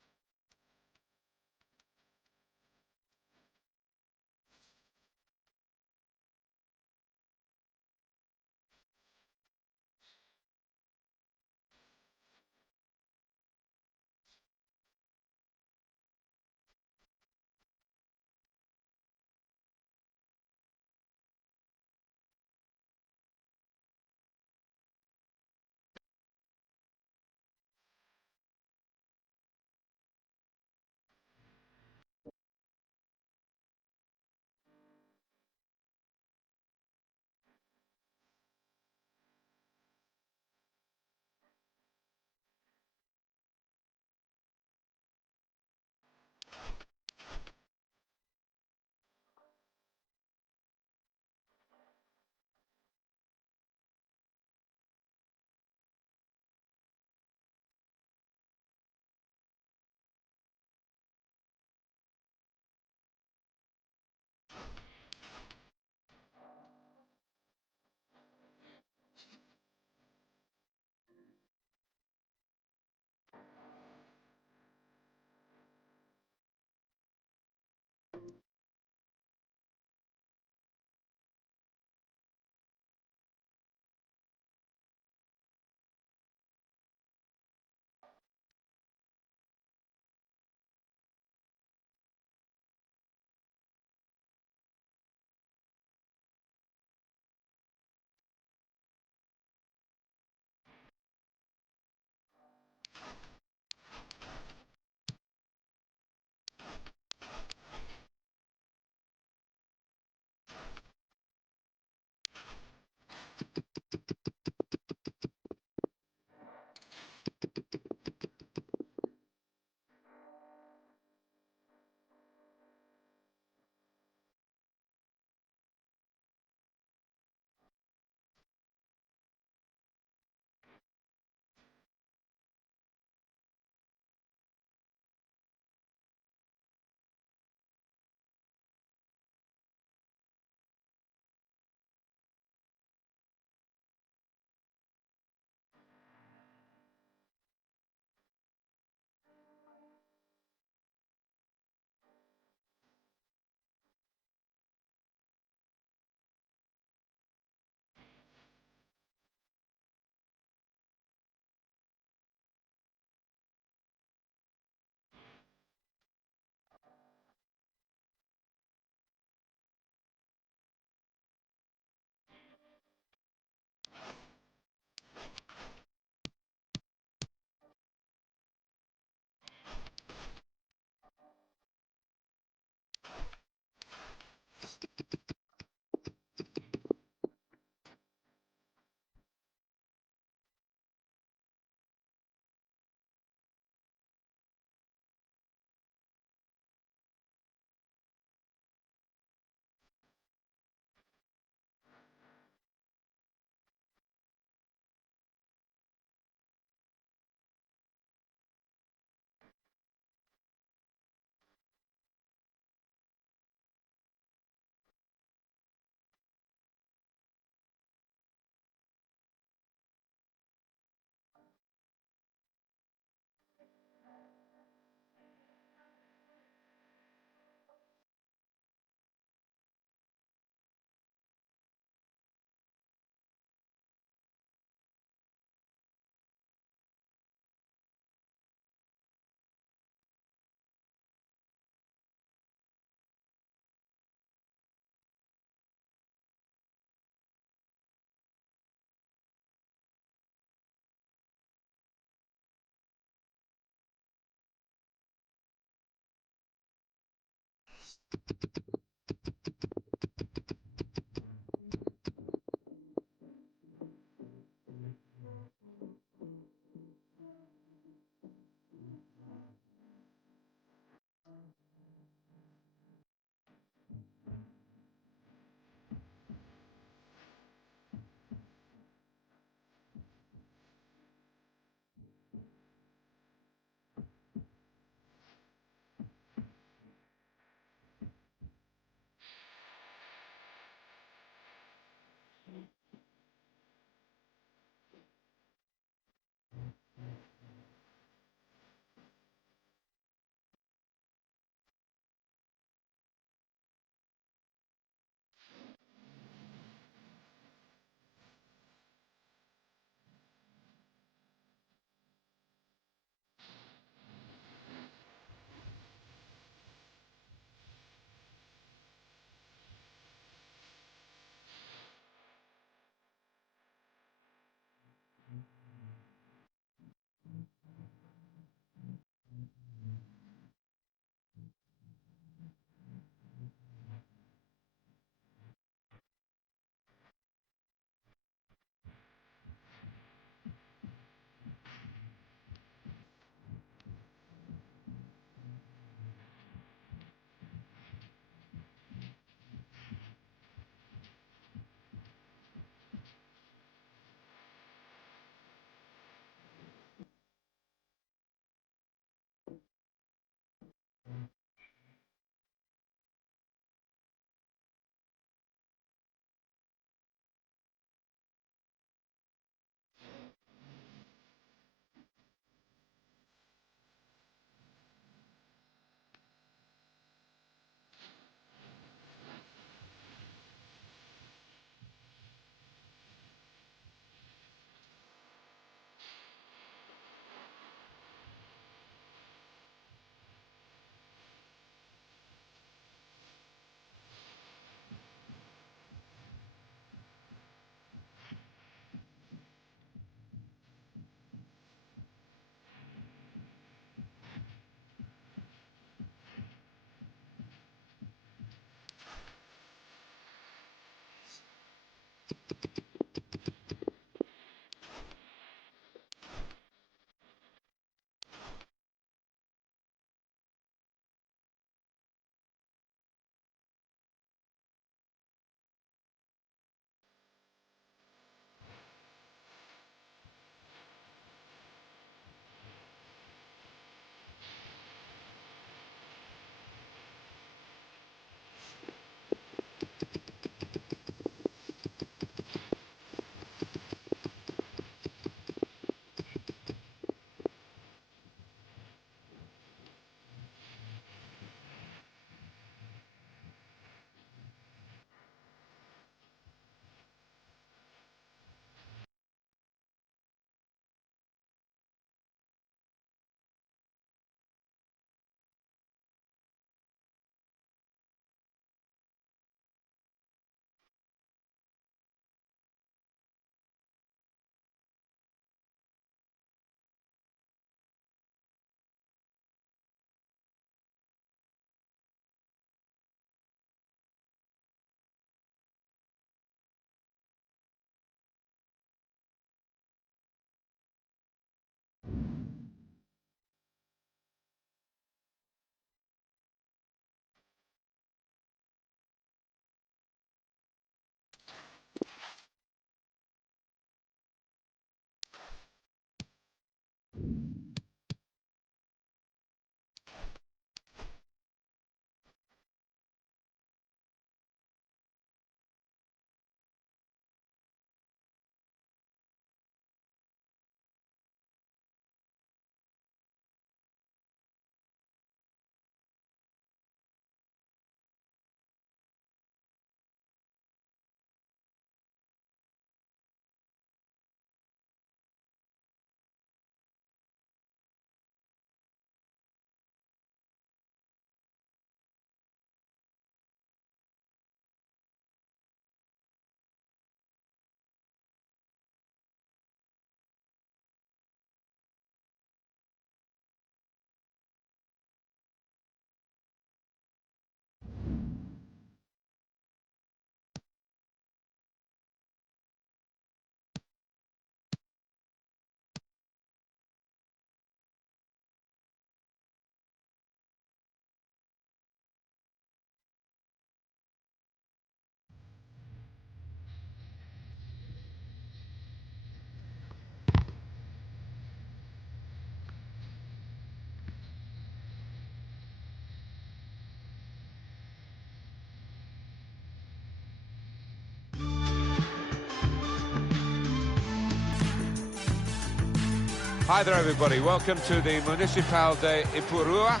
Hi there, everybody. Welcome to the Municipal de Ipurua.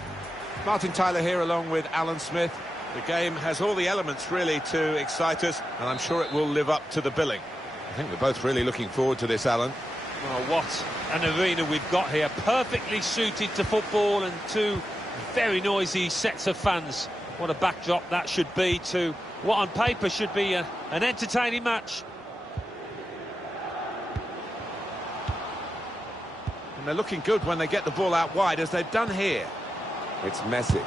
Martin Tyler here along with Alan Smith. The game has all the elements, really, to excite us, and I'm sure it will live up to the billing. I think we're both really looking forward to this, Alan. Well, what an arena we've got here. Perfectly suited to football and two very noisy sets of fans. What a backdrop that should be to what on paper should be an entertaining match. And they're looking good when they get the ball out wide, as they've done here. It's messy.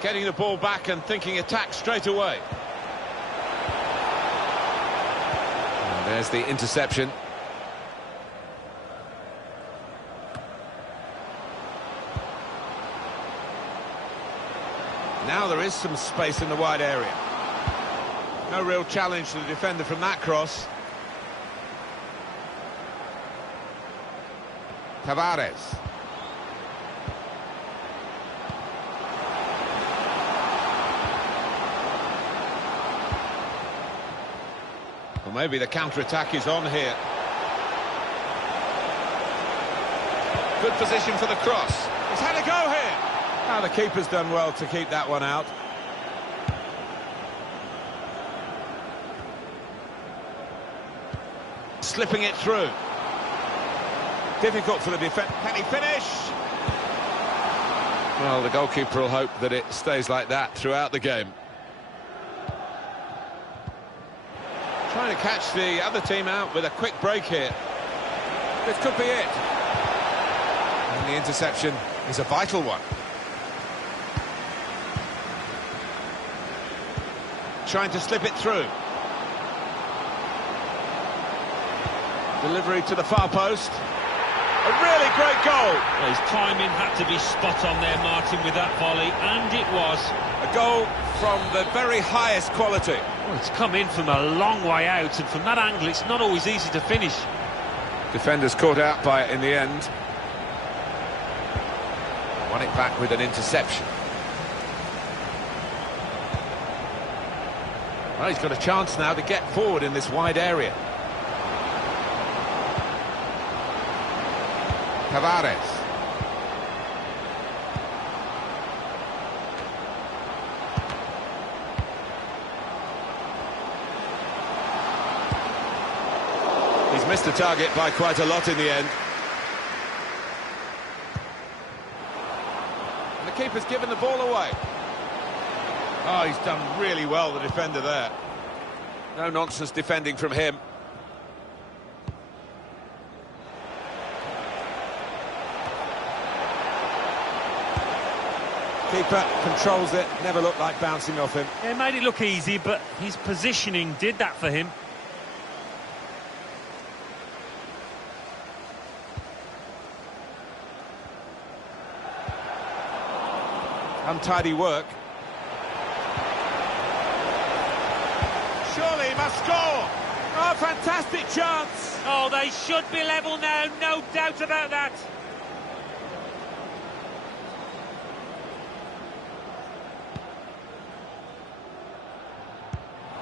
Getting the ball back and thinking attack straight away. And there's the interception. Now there is some space in the wide area. No real challenge to the defender from that cross. Tavares. Well, maybe the counter-attack is on here. Good position for the cross. He's had a go here. Now the keeper's done well to keep that one out. Slipping it through. Difficult for the defence. Can he finish? Well, the goalkeeper will hope that it stays like that throughout the game. Trying to catch the other team out with a quick break here. This could be it. And the interception is a vital one. Trying to slip it through. Delivery to the far post. A really great goal. Well, his timing had to be spot on there, Martin, with that volley, and it was. A goal from the very highest quality. Well, it's come in from a long way out, and from that angle, it's not always easy to finish. Defenders caught out by it in the end. Won it back with an interception. Well, he's got a chance now to get forward in this wide area. Tavares. He's missed the target by quite a lot in the end. And the keeper's given the ball away. Oh, he's done really well, the defender there. No nonsense defending from him. Keeper controls it, never looked like bouncing off him. It made it look easy, but his positioning did that for him. Untidy work. Surely he must score! Oh, fantastic chance! Oh, they should be level now, no doubt about that.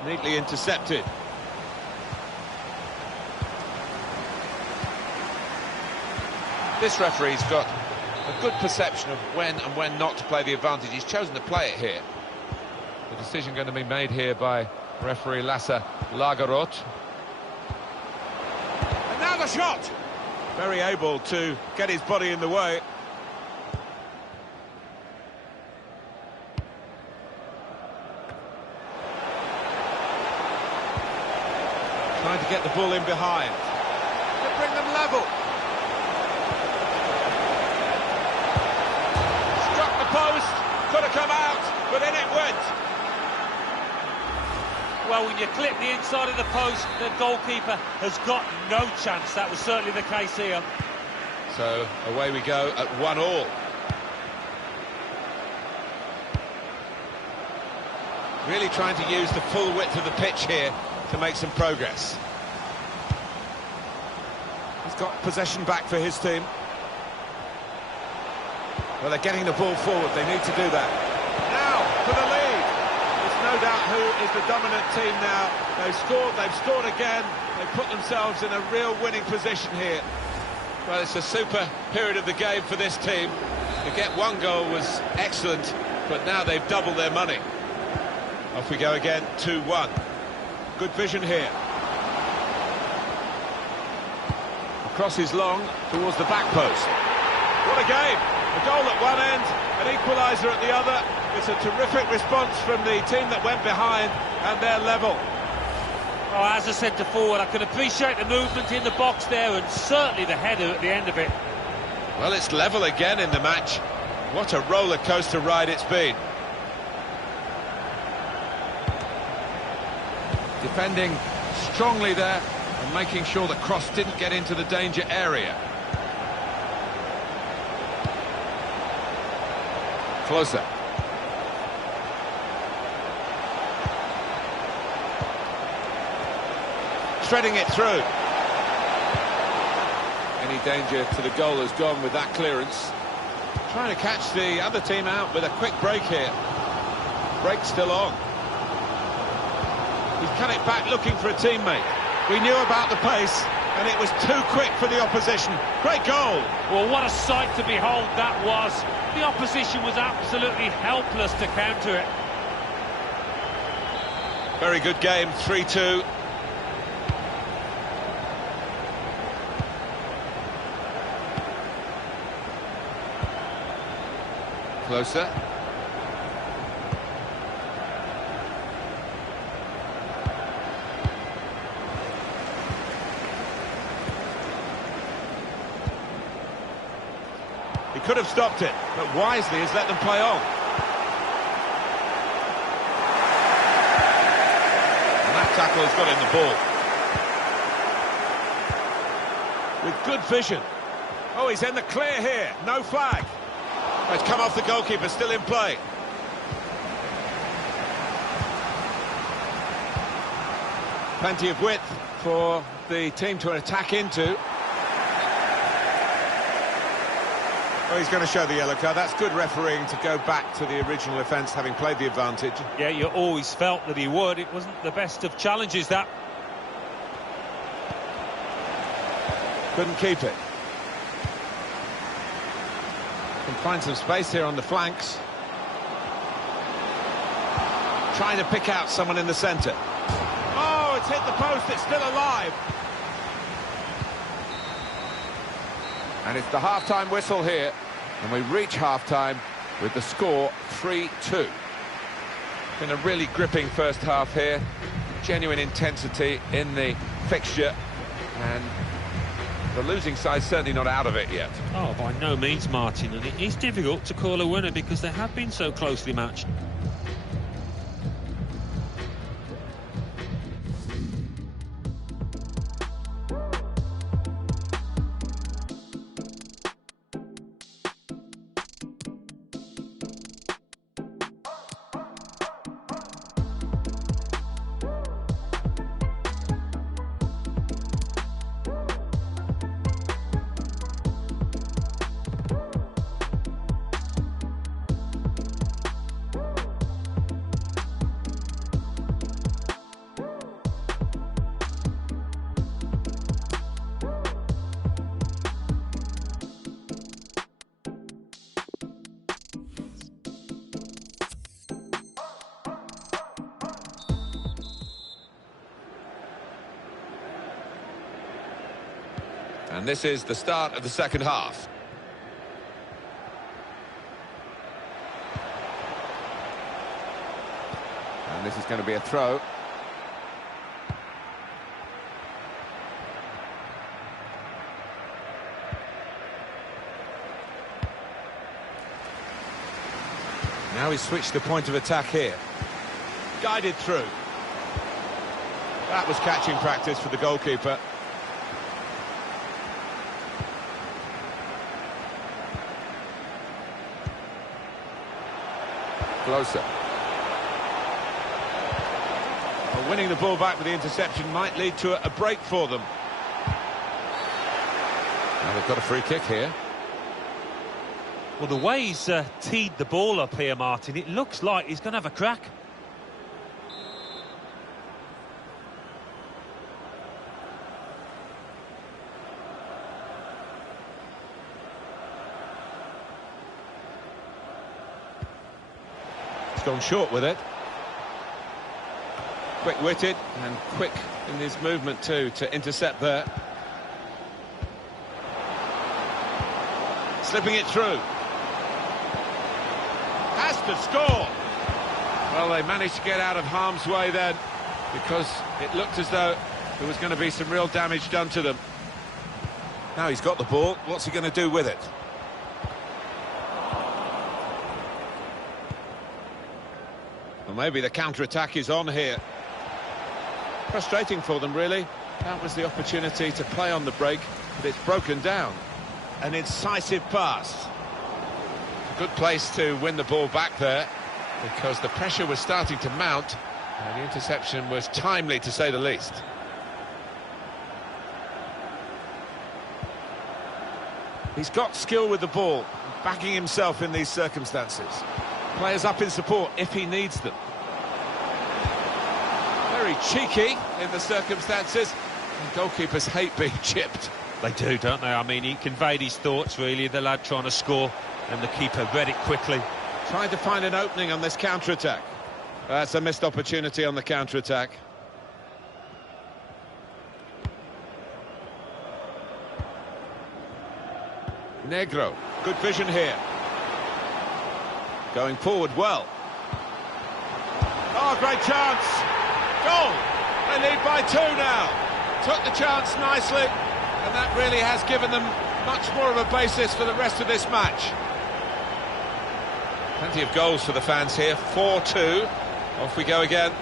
Neatly intercepted. This referee's got a good perception of when and when not to play the advantage. He's chosen to play it here. The decision going to be made here by referee Lasse Lagerroth. And now the shot! Very able to get his body in the way. Trying to get the ball in behind. To bring them level. Struck the post. Could have come out, but in it went. Well, when you clip the inside of the post, the goalkeeper has got no chance. That was certainly the case here. So away we go at 1-1. Really trying to use the full width of the pitch here to make some progress. He's got possession back for his team. Well, they're getting the ball forward. They need to do that. Now, for the lead. It's no no doubt who is the dominant team now. They've scored again. They put themselves in a real winning position here. Well, it's a super period of the game for this team. To get one goal was excellent, but now they've doubled their money. Off we go again, 2-1. Good vision here. Crosses long towards the back post. What a game! A goal at one end, an equaliser at the other. It's a terrific response from the team that went behind, and they're level. Oh, as I said to forward, I can appreciate the movement in the box there, and certainly the header at the end of it. Well, it's level again in the match. What a roller coaster ride it's been. Defending strongly there and making sure the cross didn't get into the danger area. Closer. Threading it through. Any danger to the goal has gone with that clearance. Trying to catch the other team out with a quick break here. Break still on. He's cut it back looking for a teammate. We knew about the pace, and it was too quick for the opposition. Great goal! Well, what a sight to behold that was. The opposition was absolutely helpless to counter it. Very good game, 3-2. Closer. He could have stopped it, but wisely has let them play on. And that tackle has got in the ball. With good vision. Oh, he's in the clear here. No flag. Oh, it's come off the goalkeeper, still in play. Plenty of width for the team to attack into. Oh, he's going to show the yellow card. That's good refereeing to go back to the original offence, having played the advantage. Yeah, you always felt that he would. It wasn't the best of challenges, that. Couldn't keep it. Can find some space here on the flanks. Trying to pick out someone in the centre. Oh, it's hit the post. It's still alive. And it's the half-time whistle here, and we reach half-time with the score 3-2. Been a really gripping first half here, genuine intensity in the fixture, and the losing side's certainly not out of it yet. Oh, by no means, Martin, and it is difficult to call a winner because they have been so closely matched. And this is the start of the second half. And this is going to be a throw. Now he's switched the point of attack here. Guided through. That was catching practice for the goalkeeper. Closer. Well, winning the ball back with the interception might lead to a break for them. Now they've got a free kick here. Well, the way he's teed the ball up here, Martin, it looks like he's going to have a crack. He's gone short with it. Quick-witted and quick in his movement too to intercept there. Slipping it through. Has to score. Well, they managed to get out of harm's way then, because it looked as though there was going to be some real damage done to them. Now he's got the ball. What's he going to do with it? Well, maybe the counter-attack is on here. Frustrating for them, really. That was the opportunity to play on the break, but it's broken down. An incisive pass. A good place to win the ball back there, because the pressure was starting to mount, and the interception was timely, to say the least. He's got skill with the ball, backing himself in these circumstances. Players up in support if he needs them. Very cheeky in the circumstances. And goalkeepers hate being chipped. They do, don't they? I mean, he conveyed his thoughts, really, the lad trying to score, and the keeper read it quickly. Trying to find an opening on this counter-attack. That's a missed opportunity on the counter-attack. Negro, good vision here. Going forward well. Oh, great chance. Goal. They lead by 2 now. Took the chance nicely, and that really has given them much more of a basis for the rest of this match. Plenty of goals for the fans here. 4-2. Off we go again.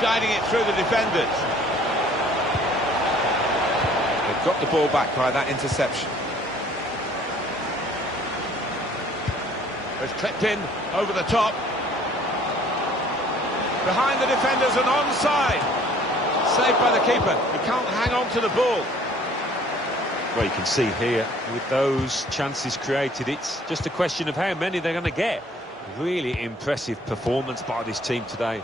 Guiding it through the defenders. They've got the ball back by that interception. It's clipped in over the top. Behind the defenders and onside. Saved by the keeper. He can't hang on to the ball. Well, you can see here, with those chances created, it's just a question of how many they're going to get. Really impressive performance by this team today.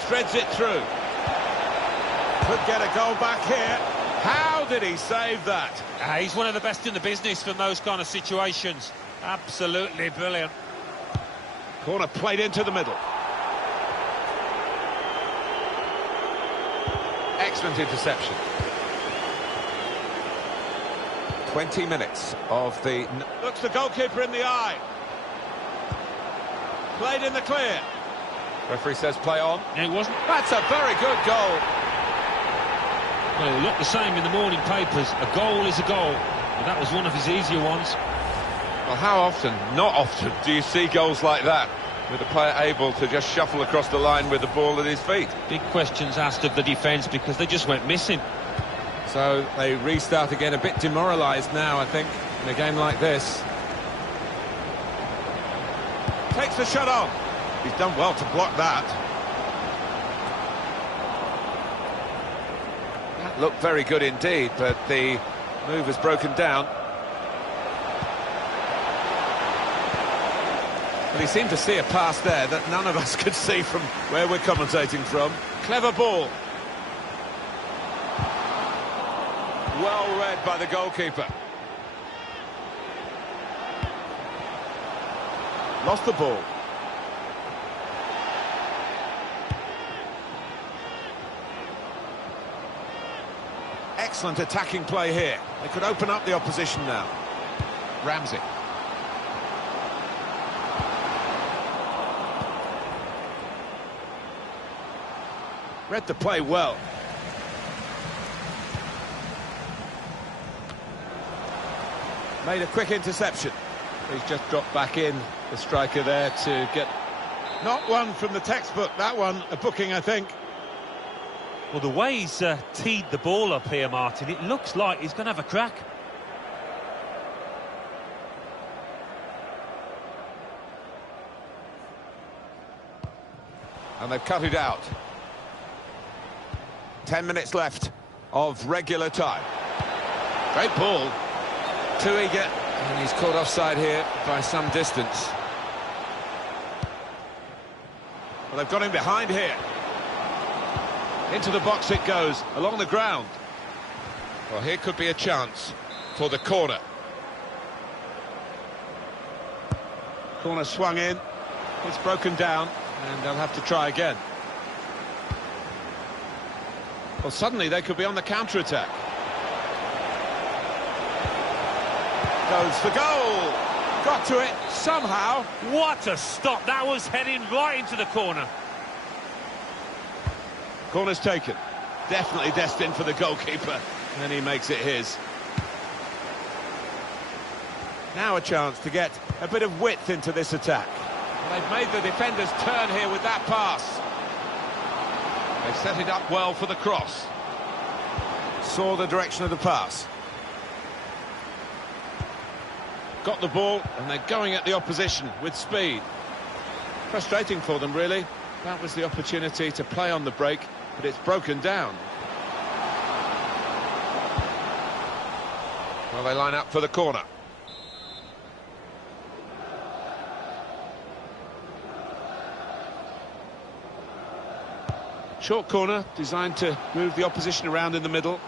Threads it through. Could get a goal back here. How did he save that? He's one of the best in the business from those kind of situations. Absolutely brilliant. Corner played into the middle. Excellent interception. 20 minutes of the... Looks the goalkeeper in the eye. Played in the clear. Referee says play on. It wasn't. That's a very good goal. Well, it looked the same in the morning papers. A goal is a goal. And that was one of his easier ones. Well, how often, not often, do you see goals like that, with a player able to just shuffle across the line with the ball at his feet? Big questions asked of the defence, because they just went missing. So they restart again, a bit demoralised now, I think, in a game like this. Takes the shot on. He's done well to block that. That looked very good indeed, but the move has broken down. But he seemed to see a pass there that none of us could see from where we're commentating from. Clever ball. Well read by the goalkeeper. Lost the ball. Excellent attacking play here. They could open up the opposition now. Ramsey. Read the play well. Made a quick interception. He's just dropped back in, the striker there, to get... Not one from the textbook, that one, a booking, I think. Well, the way he's teed the ball up here, Martin, it looks like he's going to have a crack. And they've cut it out. 10 minutes left of regular time. Great ball. Too eager, and he's caught offside here by some distance. Well, they've got him behind here. Into the box it goes, along the ground. Well, here could be a chance for the corner. Corner swung in, it's broken down, and they'll have to try again. Well, suddenly they could be on the counter-attack. Goes for goal! Got to it somehow. What a stop! That was heading right into the corner. Corner's taken. Definitely destined for the goalkeeper, and he makes it his. Now a chance to get a bit of width into this attack. Well, they've made the defenders turn here with that pass. They've set it up well for the cross. Saw the direction of the pass. Got the ball, and they're going at the opposition with speed. Frustrating for them, really. That was the opportunity to play on the break, but it's broken down. Well, they line up for the corner. Short corner, designed to move the opposition around in the middle.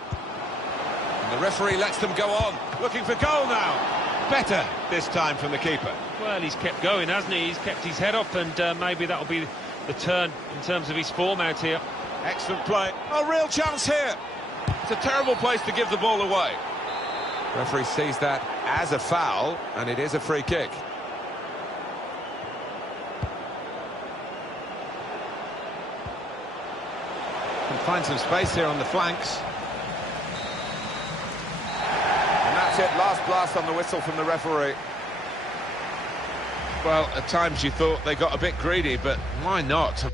And the referee lets them go on. Looking for goal now. Better this time from the keeper. Well, he's kept going, hasn't he? He's kept his head up, and maybe that'll be the turn in terms of his form out here. Excellent play. A real chance here. It's a terrible place to give the ball away. Referee sees that as a foul, and it is a free kick. Can find some space here on the flanks. And that's it, last blast on the whistle from the referee. Well, at times you thought they got a bit greedy, but why not?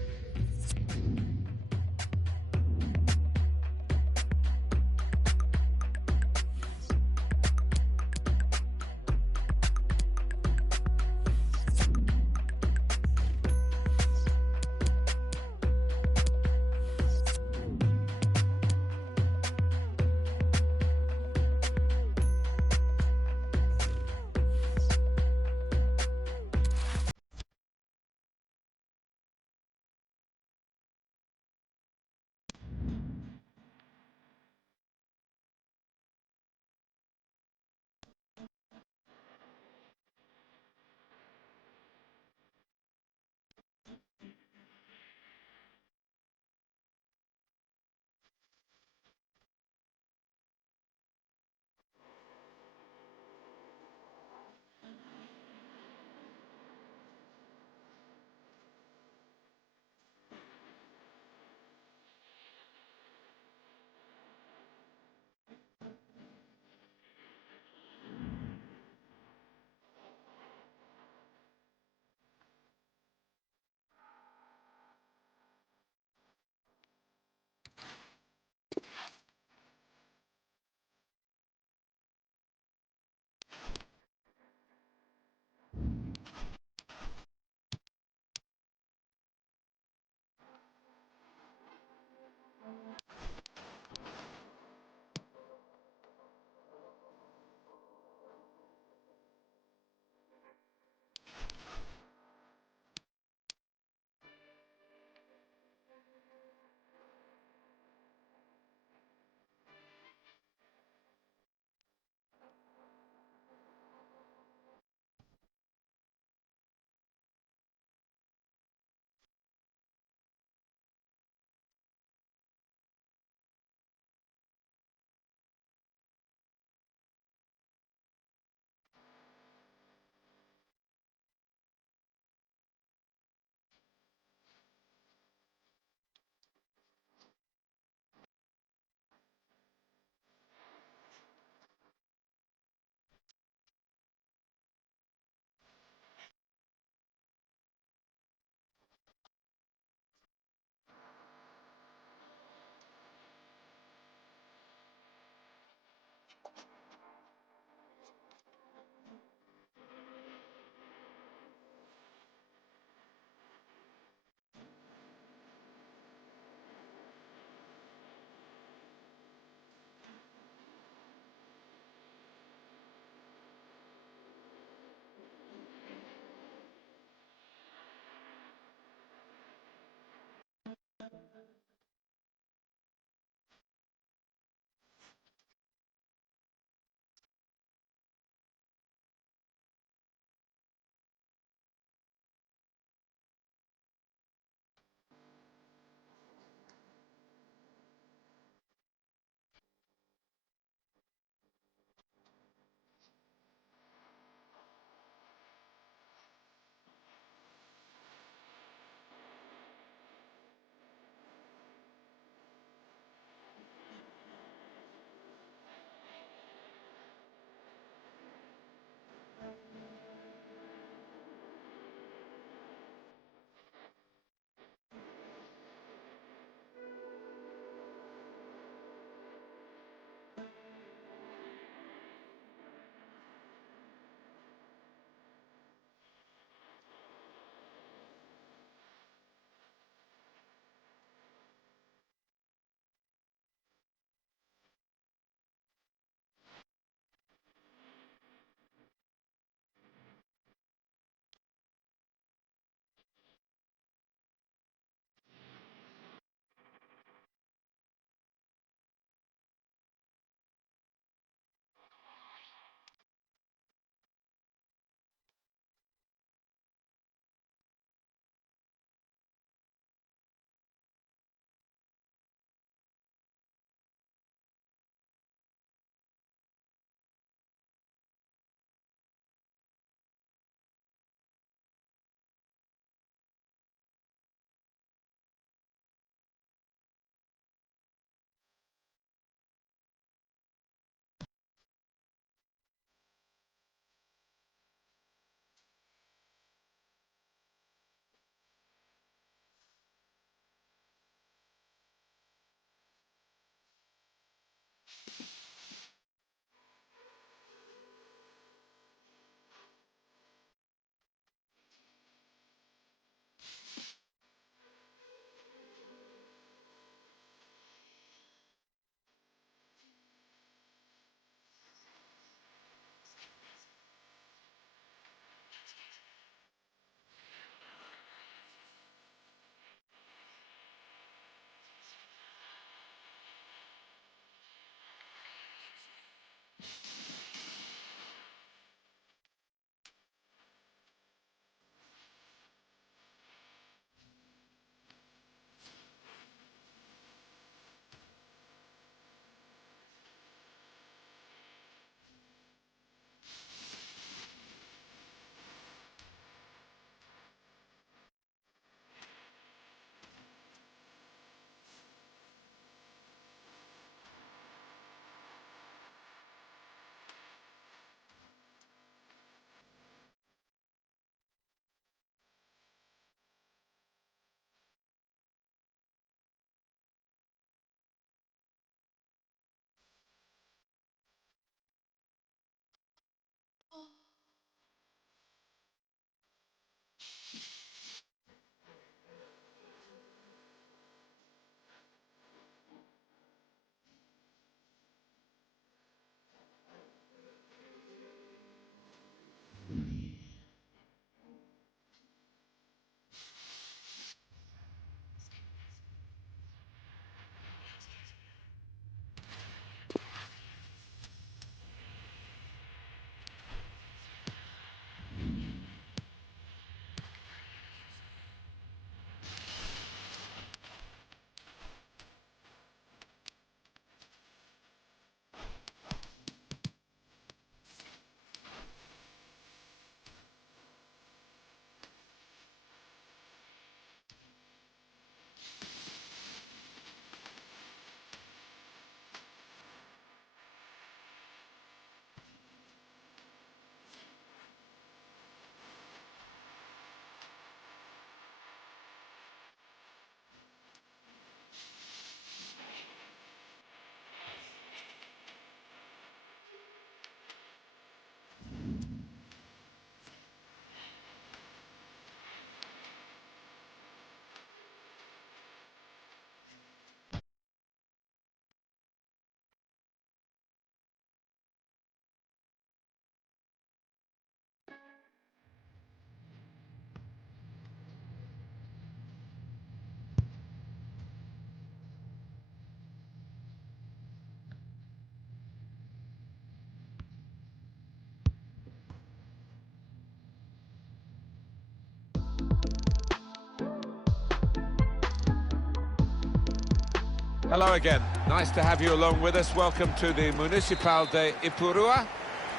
Hello again. Nice to have you along with us. Welcome to the Municipal de Ipurua.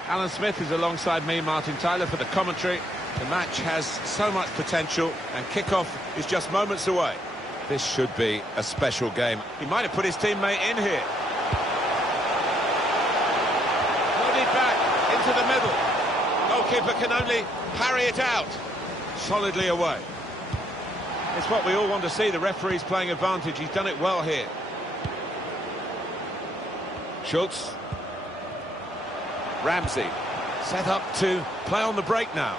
Alan Smith is alongside me, Martin Tyler, for the commentary. The match has so much potential, and kick-off is just moments away. This should be a special game. He might have put his teammate in here. Loaded back into the middle. Goalkeeper can only parry it out. Solidly away. It's what we all want to see. The referee's playing advantage. He's done it well here. Schultz. Ramsey. Set up to play on the break now.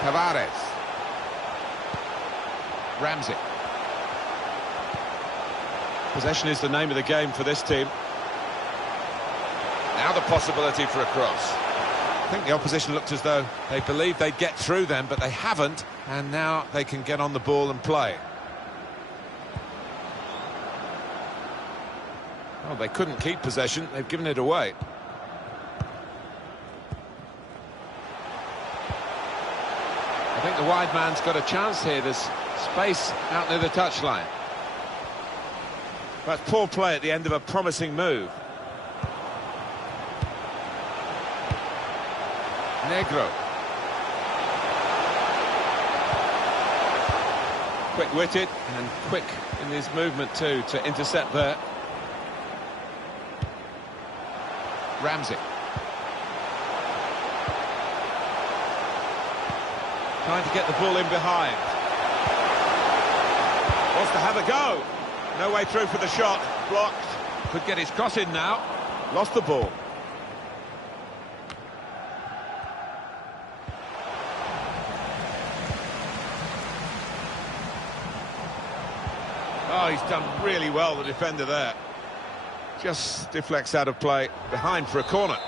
Tavares. Ramsey. Possession is the name of the game for this team. Now the possibility for a cross. I think the opposition looked as though they believed they'd get through them, but they haven't, and now they can get on the ball and play. Oh, they couldn't keep possession. They've given it away. I think the wide man's got a chance here. There's space out near the touchline. That's poor play at the end of a promising move. Negro. Quick-witted and quick in his movement too to intercept there. Ramsey. Trying to get the ball in behind. Wants to have a go. No way through for the shot. Blocked. Could get his cross in now. Lost the ball. Oh, he's done really well, the defender there. Just deflects out of play, behind for a corner.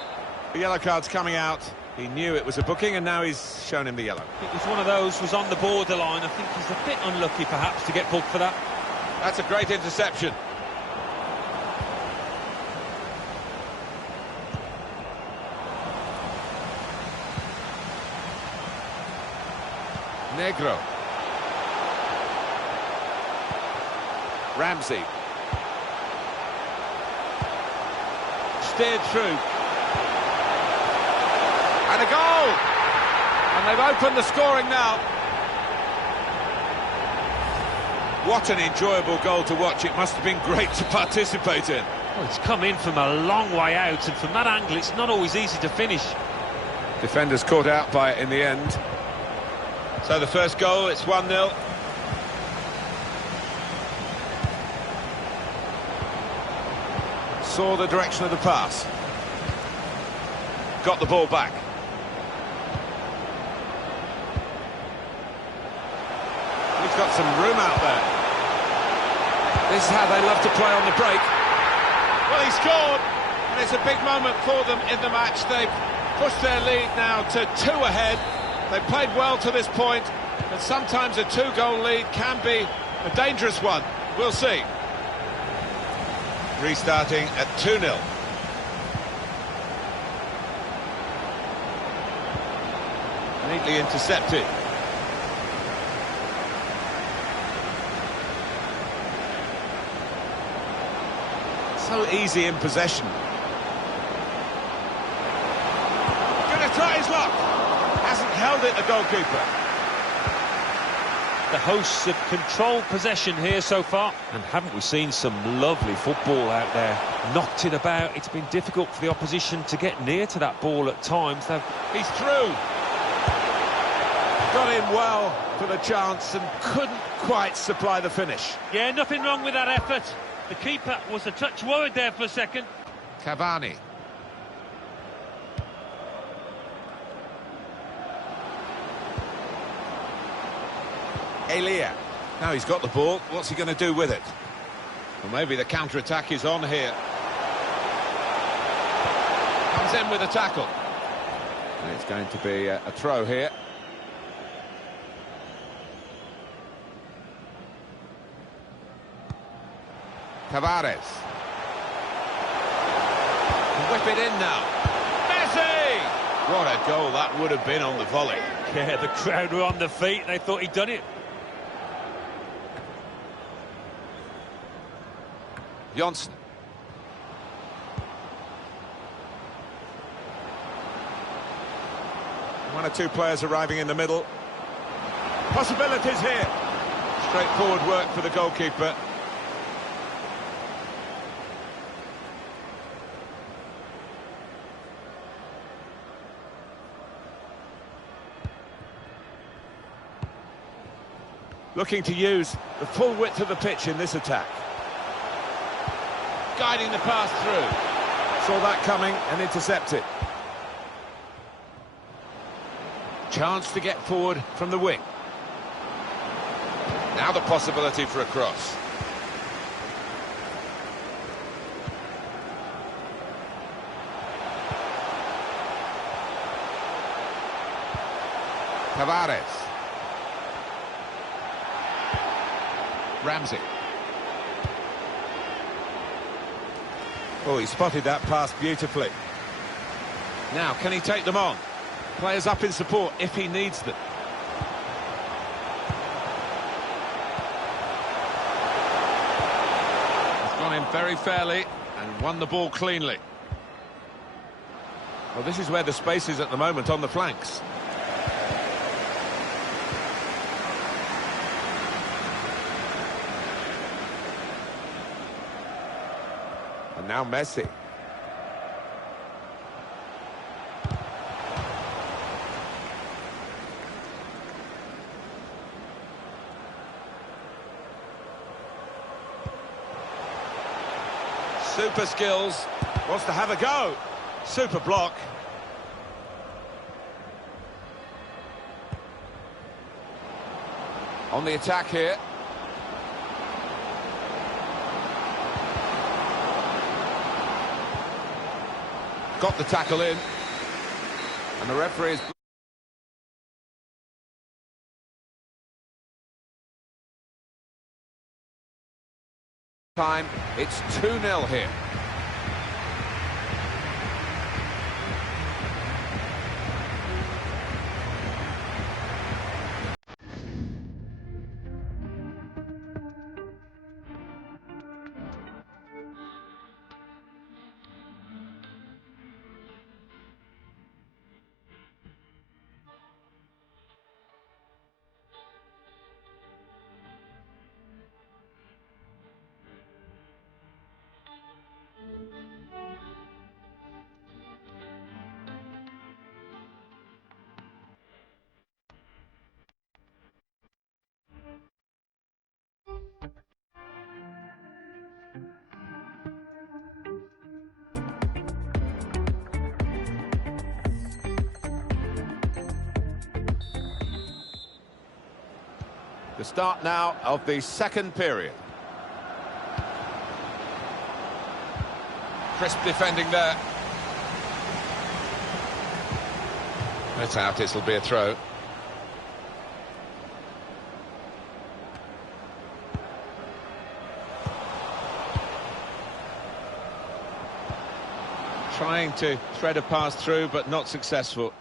The yellow card's coming out. He knew it was a booking, and now he's shown him the yellow. It was one of those, was on the borderline. I think he's a bit unlucky, perhaps, to get booked for that. That's a great interception. Negro. Ramsey. Steered through. And a goal! And they've opened the scoring now. What an enjoyable goal to watch. It must have been great to participate in. Well, it's come in from a long way out, and from that angle, it's not always easy to finish. Defenders caught out by it in the end. So the first goal, it's 1-0. Saw the direction of the pass. Got the ball back. He's got some room out there. This is how they love to play on the break. Well, he scored, and it's a big moment for them in the match. They've pushed their lead now to 2 ahead. They've played well to this point, but sometimes a 2-goal lead can be a dangerous one. We'll see. Restarting at 2-0. Neatly intercepted. So easy in possession. Gonna try his luck. Hasn't held it, the goalkeeper. The hosts have controlled possession here so far, and haven't we seen some lovely football out there? Knocked it about. It's been difficult for the opposition to get near to that ball at times. He's through. Got in well for the chance and couldn't quite supply the finish. Yeah, nothing wrong with that effort. The keeper was a touch worried there for a second. Cavani. Elia. Now he's got the ball. What's he going to do with it? Well, maybe the counter-attack is on here. Comes in with a tackle. And it's going to be a throw here. Tavares. Whip it in now. Messi! What a goal that would have been on the volley. Yeah, the crowd were on their feet. They thought he'd done it. Johnson. One or two players arriving in the middle. Possibilities here. Straightforward work for the goalkeeper. Looking to use the full width of the pitch in this attack. Guiding the pass through. Saw that coming and intercepted. Chance to get forward from the wing. Now the possibility for a cross. Tavares. Ramsey. Oh, he spotted that pass beautifully. Now, can he take them on? Players up in support if he needs them. He's gone in very fairly and won the ball cleanly. Well, this is where the space is at the moment on the flanks. And now Messi. Super skills. Wants to have a go. Super block. On the attack here. Got the tackle in. And the referee is... time. It's 2-0 here. The start now of the second period. Crisp defending there. It's out, it'll be a throw. Trying to thread a pass through, but not successful.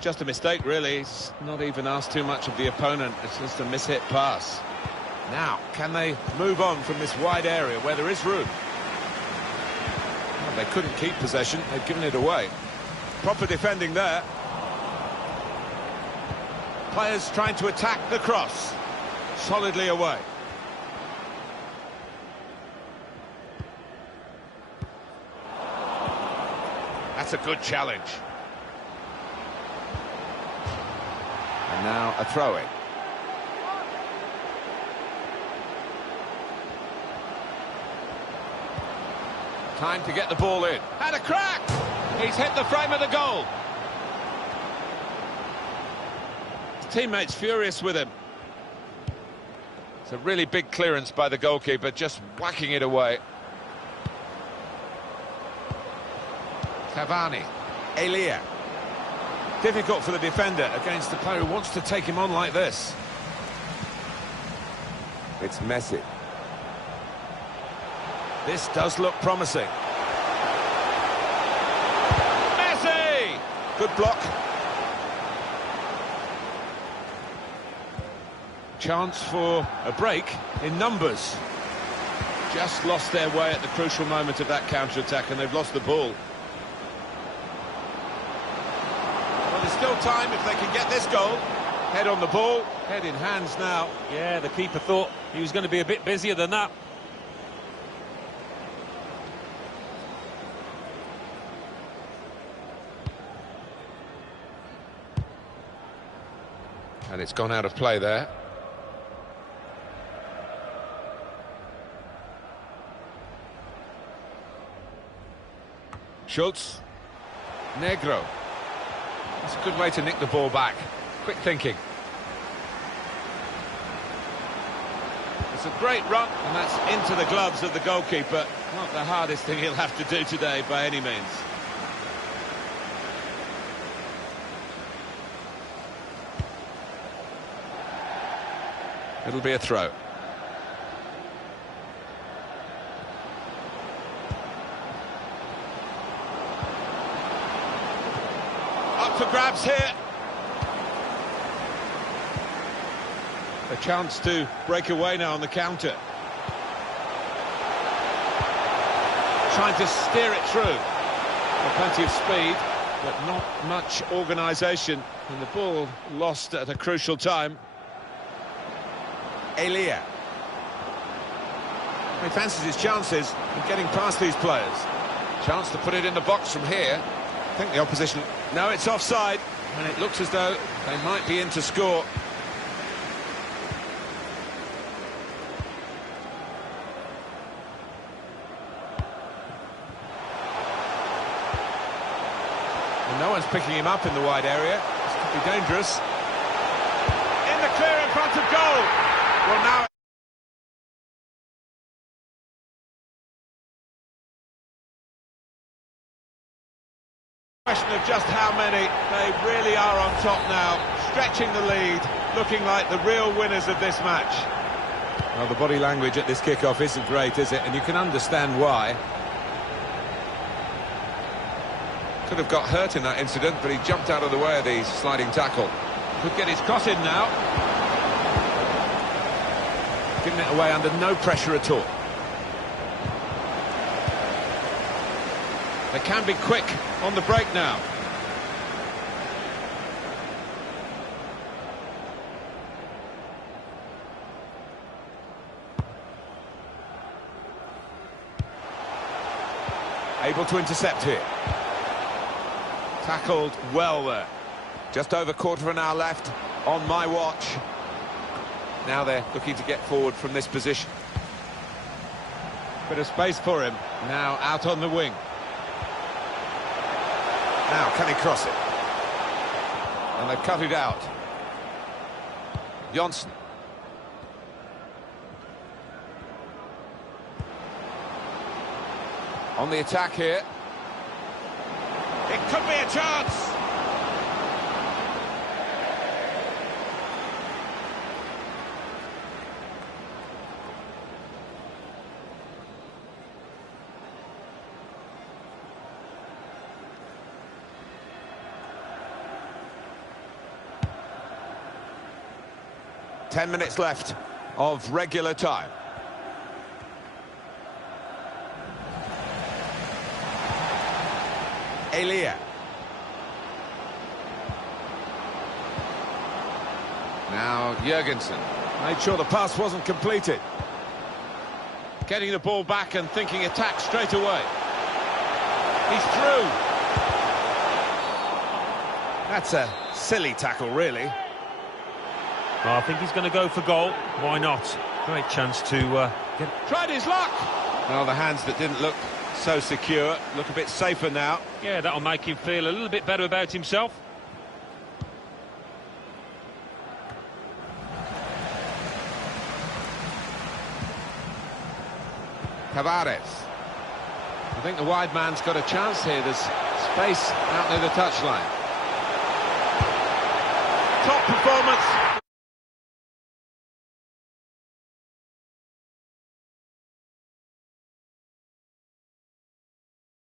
Just a mistake, really. He's not even asked too much of the opponent. It's just a mishit pass. Now, can they move on from this wide area where there is room? Well, they couldn't keep possession. They've given it away. Proper defending there. Players trying to attack the cross. Solidly away. That's a good challenge. And now a throw-in. Time to get the ball in. And a crack! He's hit the frame of the goal. His teammates furious with him. It's a really big clearance by the goalkeeper, just whacking it away. Cavani. Elia. Difficult for the defender against the player who wants to take him on like this. It's Messi. This does look promising. Messi! Good block. chance for a break in numbers. Just lost their way at the crucial moment of that counter-attack, and they've lost the ball. Well, there's still time if they can get this goal. Head on the ball, head in hands now. Yeah, the keeper thought he was going to be a bit busier than that. And it's gone out of play there. Schultz. Negro. That's a good way to nick the ball back. Quick thinking. It's a great run, and that's into the gloves of the goalkeeper. Not the hardest thing he'll have to do today by any means. It'll be a throw. Up for grabs here. A chance to break away now on the counter. Trying to steer it through. With plenty of speed, but not much organisation. And the ball lost at a crucial time. Elia. He fancies his chances of getting past these players. Chance to put it in the box from here. I think the opposition... No, it's offside. And it looks as though they might be in to score. And no one's picking him up in the wide area. This could be dangerous. In the clear in front of goal. Well, now... Question of just how many. They really are on top now, stretching the lead, looking like the real winners of this match. Well, the body language at this kickoff isn't great, is it? And you can understand why. Could have got hurt in that incident, but he jumped out of the way of the sliding tackle. Could get his cross in now. Giving it away under no pressure at all. They can be quick on the break now. Able to intercept here. Tackled well there. Just over quarter of an hour left on my watch. Now they're looking to get forward from this position. Bit of space for him. Now out on the wing. Now, can he cross it? And they've cut it out. Johnson. On the attack here. It could be a chance. Ten minutes left of regular time. Elia. Now Jurgensen. Made sure the pass wasn't completed. Getting the ball back and thinking attack straight away. He's through. That's a silly tackle, really. Well, I think he's going to go for goal. Why not? Great chance to get... Tried his luck. Well, the hands that didn't look so secure look a bit safer now. Yeah, that'll make him feel a little bit better about himself. Tavares. I think the wide man's got a chance here. There's space out near the touchline. Top performance.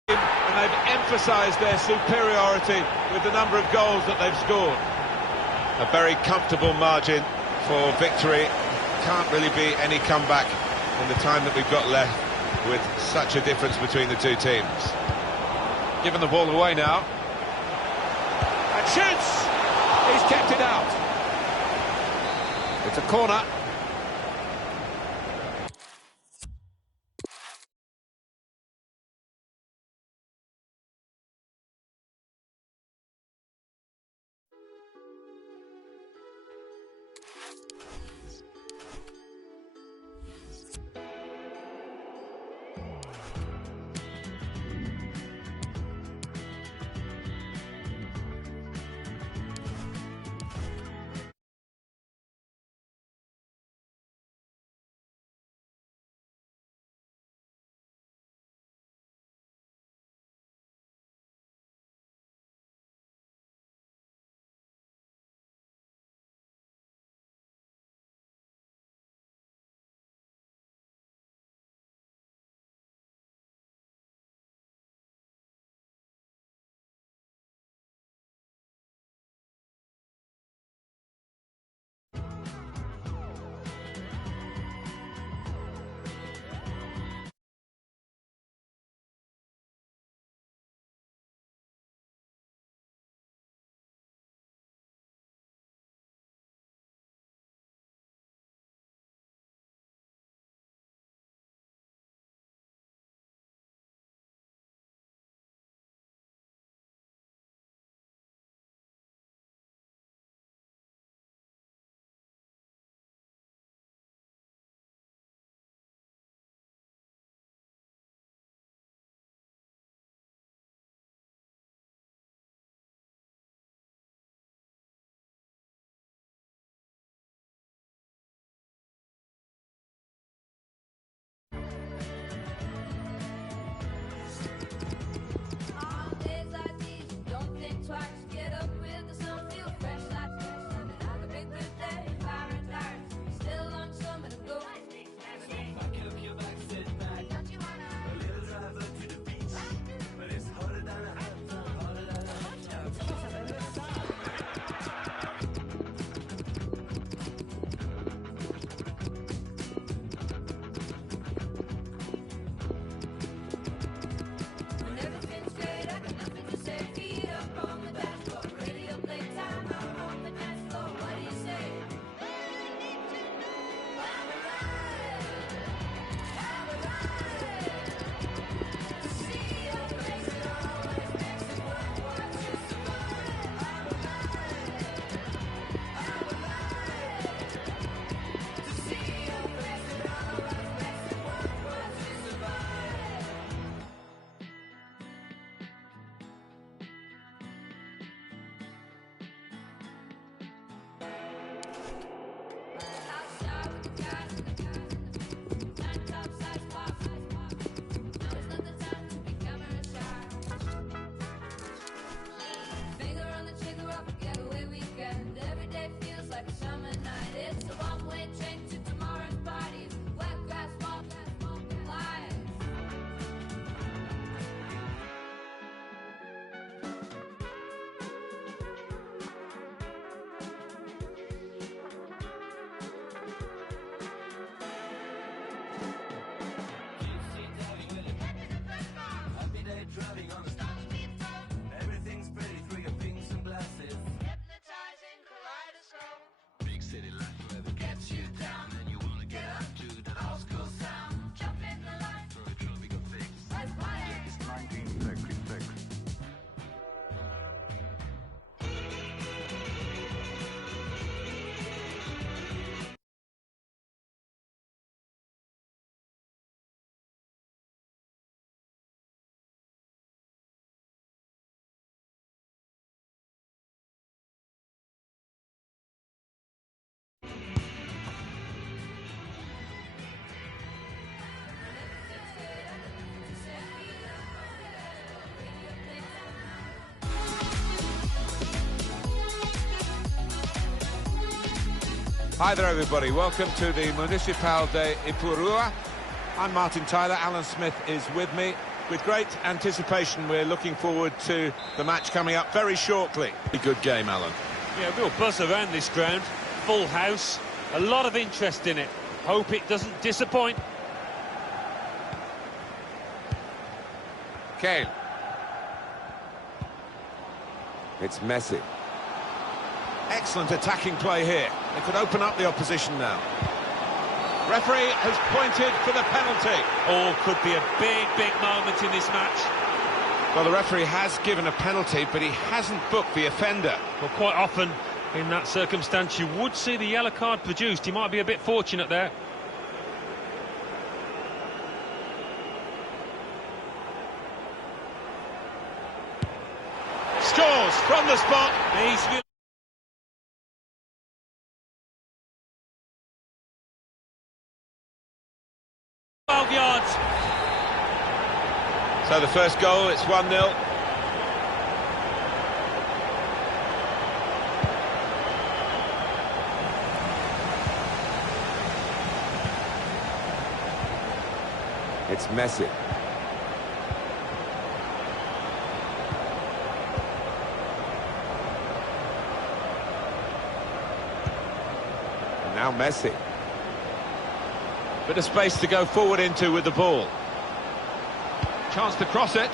And they've emphasised their superiority with the number of goals that they've scored. A very comfortable margin, for victory. Can't really be any comeback in the time that we've got left with such a difference between the two teams. Given the ball away now. And shoots! He's kept it out. It's a corner. Hi there, everybody. Welcome to the Municipal de Ipurua. I'm Martin Tyler. Alan Smith is with me. With great anticipation, we're looking forward to the match coming up very shortly. A good game, Alan. Yeah, real buzz around this ground. Full house. A lot of interest in it. Hope it doesn't disappoint. Kane. It's Messi. Excellent attacking play here. They could open up the opposition now. Referee has pointed for the penalty. Oh, could be a big moment in this match. Well, the referee has given a penalty, but he hasn't booked the offender. Well, quite often in that circumstance you would see the yellow card produced. He might be a bit fortunate there. Scores from the spot. He's 12 yards. So the first goal, it's 1-0. It's Messi. And now Messi. Bit of space to go forward into with the ball. Chance to cross it.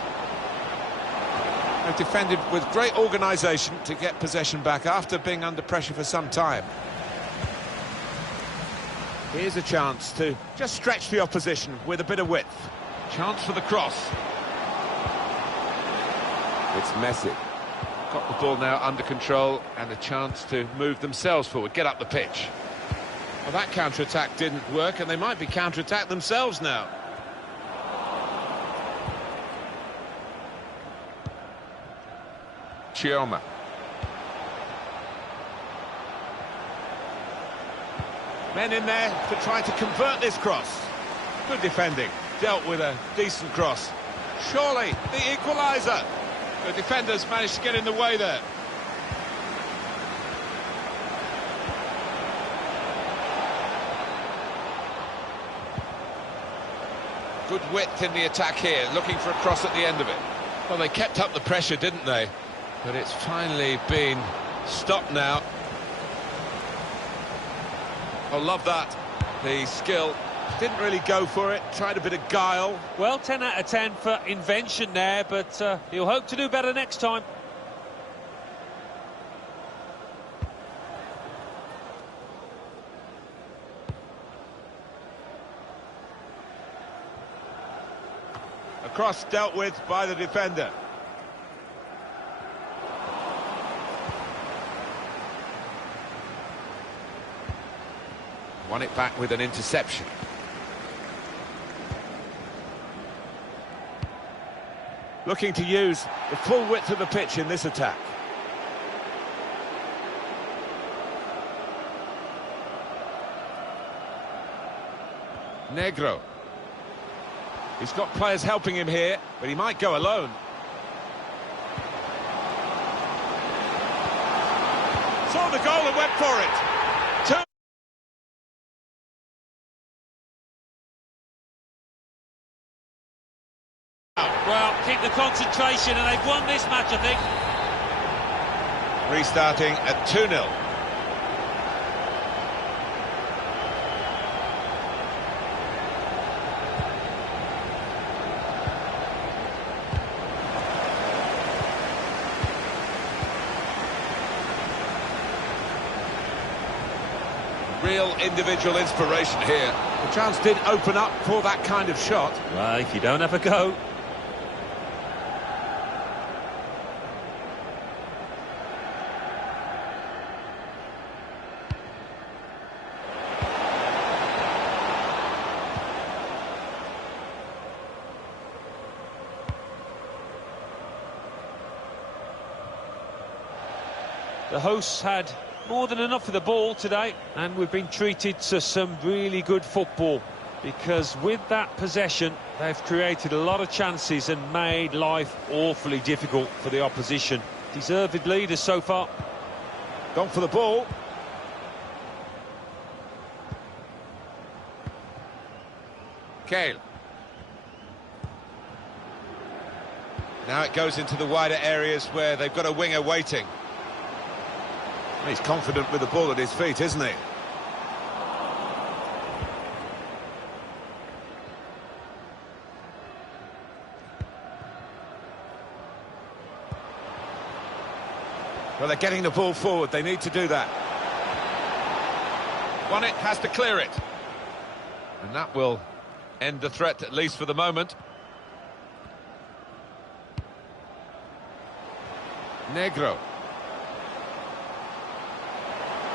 They've defended with great organisation to get possession back after being under pressure for some time. Here's a chance to just stretch the opposition with a bit of width. Chance for the cross. It's Messi. Got the ball now under control and a chance to move themselves forward, get up the pitch. Well, that counter-attack didn't work, and they might be counter-attacked themselves now. Chioma. Men in there to try to convert this cross. Good defending, dealt with a decent cross. Surely the equaliser. The defenders managed to get in the way there. Good width in the attack here, looking for a cross at the end of it. Well, they kept up the pressure, didn't they? But it's finally been stopped now. I love that. The skill. Didn't really go for it, tried a bit of guile. Well, 10 out of 10 for invention there, but he'll hope to do better next time. A cross dealt with by the defender. Won it back with an interception. Looking to use the full width of the pitch in this attack. Negro. He's got players helping him here, but he might go alone. Saw the goal and went for it. Well, keep the concentration, and they've won this match, I think. Restarting at 2-0. Real individual inspiration here. The chance did open up for that kind of shot. Well, if you don't have a go. The hosts had more than enough of the ball today, and we've been treated to some really good football, because with that possession they've created a lot of chances and made life awfully difficult for the opposition. Deserved leaders so far. Gone for the ball. Kale. Now it goes into the wider areas where they've got a winger waiting. He's confident with the ball at his feet, isn't he? Well, they're getting the ball forward. They need to do that. Won it, has to clear it. And that will end the threat, at least for the moment. Negro.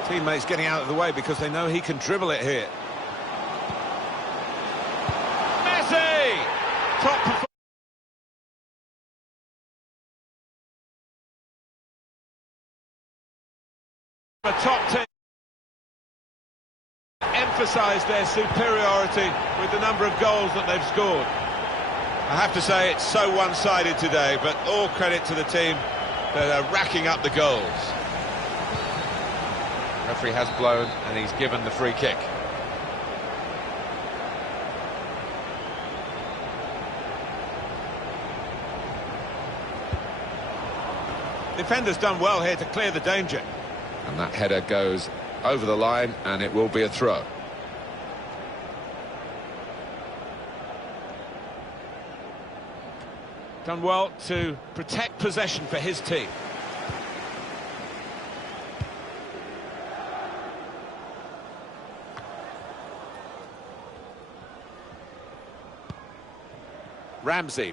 Teammates getting out of the way because they know he can dribble it here. Messi! Top performance. The top team emphasise their superiority with the number of goals that they've scored. I have to say it's so one-sided today, but all credit to the team that are racking up the goals. Referee has blown and he's given the free kick. Defender's done well here to clear the danger. And that header goes over the line and it will be a throw. Done well to protect possession for his team. Ramsey.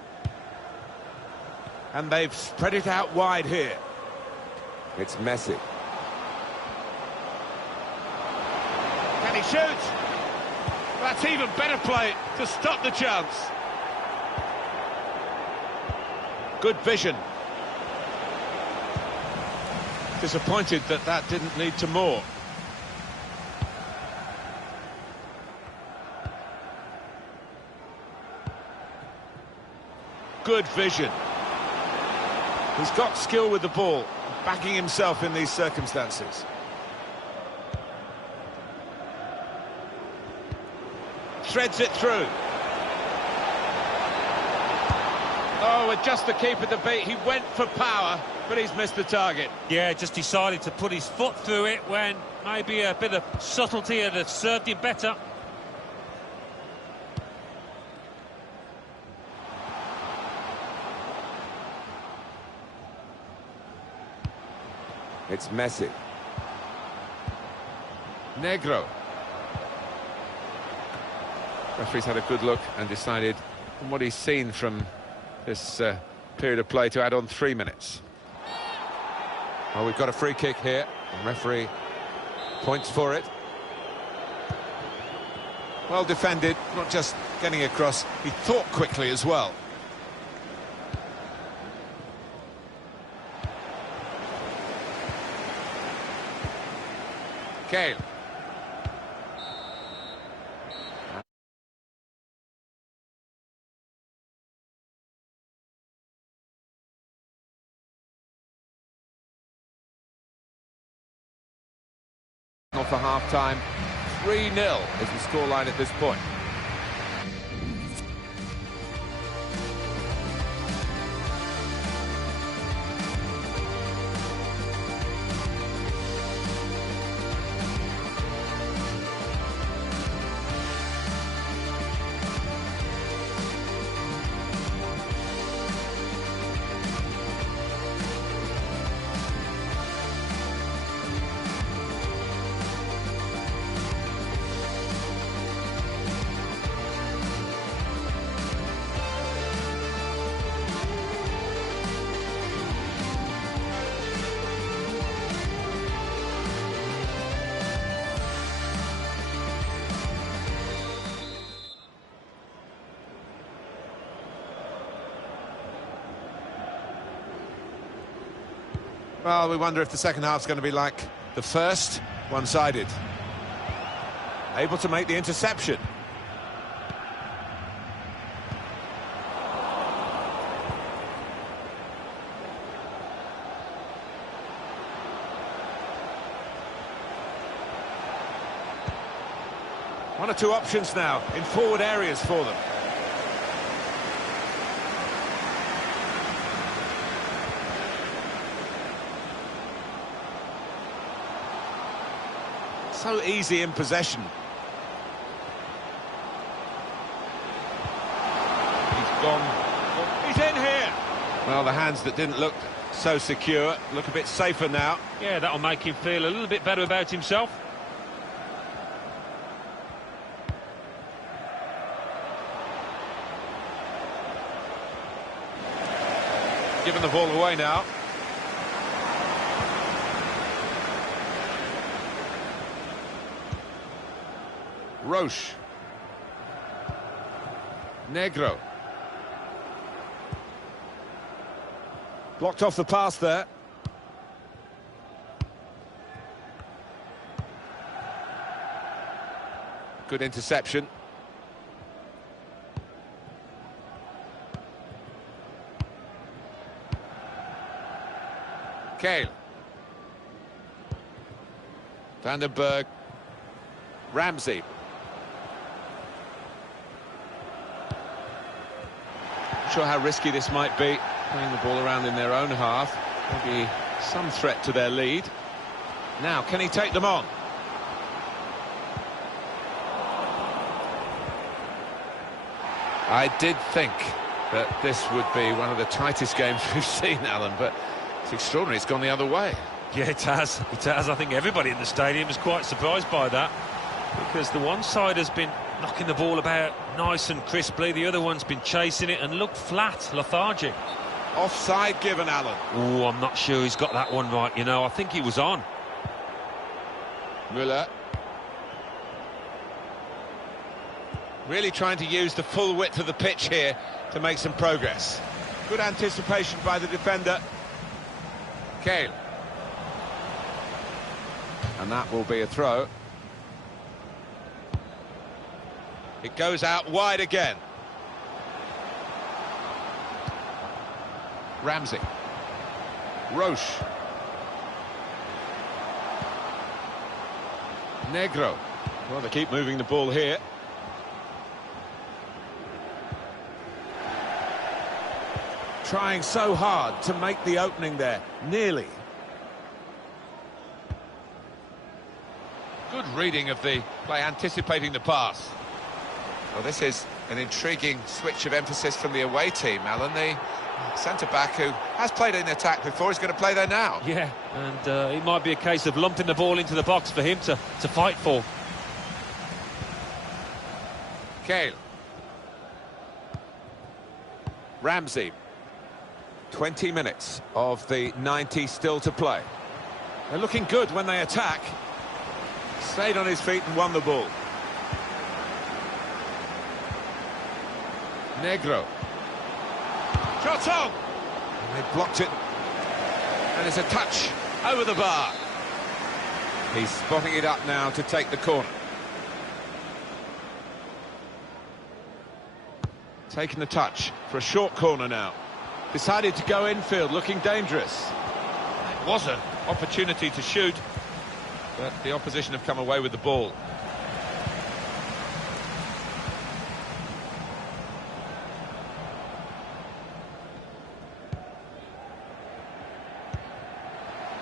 And they've spread it out wide here. It's Messi. Can he shoot? That's even better play to stop the chance. Good vision. Disappointed that that didn't lead to more. Good vision. He's got skill with the ball, backing himself in these circumstances. Threads it through. Oh, with just the keeper to beat, he went for power, but he's missed the target. Yeah, just decided to put his foot through it when maybe a bit of subtlety had have served him better. It's Messi. Negro. Referee's had a good look and decided, from what he's seen from this period of play, to add on 3 minutes. Well, we've got a free kick here. The referee points for it. Well defended, not just getting across, he thought quickly as well. Kale. For half-time, 3-0 is the scoreline at this point. Well, we wonder if the second half's going to be like the first, one-sided. Able to make the interception. One or two options now in forward areas for them. So easy in possession. He's gone. He's in here. Well, the hands that didn't look so secure look a bit safer now. Yeah, that'll make him feel a little bit better about himself. Giving the ball away now. Roche. Negro. Blocked off the pass there. Good interception. Kale. Vandenberg. Ramsey. Not sure how risky this might be, playing the ball around in their own half. Maybe some threat to their lead. Now, can he take them on? I did think that this would be one of the tightest games we've seen, Alan, but it's extraordinary. It's gone the other way. Yeah, it has. It has. I think everybody in the stadium is quite surprised by that, because the one side has been knocking the ball about nice and crisply, the other one's been chasing it and looked flat, lethargic. Offside given, Alan. Oh, I'm not sure he's got that one right, you know. I think he was on. Müller. Really trying to use the full width of the pitch here to make some progress. Good anticipation by the defender. Kale. And that will be a throw. It goes out wide again. Ramsey. Roche. Negro. Well, they keep moving the ball here. Trying so hard to make the opening there. Nearly. Good reading of the play, anticipating the pass. Well, this is an intriguing switch of emphasis from the away team, Alan. The centre-back who has played in attack before is going to play there now. Yeah, and it might be a case of lumping the ball into the box for him to fight for. Kale. Ramsey. 20 minutes of the 90 still to play. They're looking good when they attack. Stayed on his feet and won the ball. Negro. Shot on! And they blocked it. And it's a touch over the bar. He's spotting it up now to take the corner. Taking the touch for a short corner now. Decided to go infield, looking dangerous. It was an opportunity to shoot, but the opposition have come away with the ball.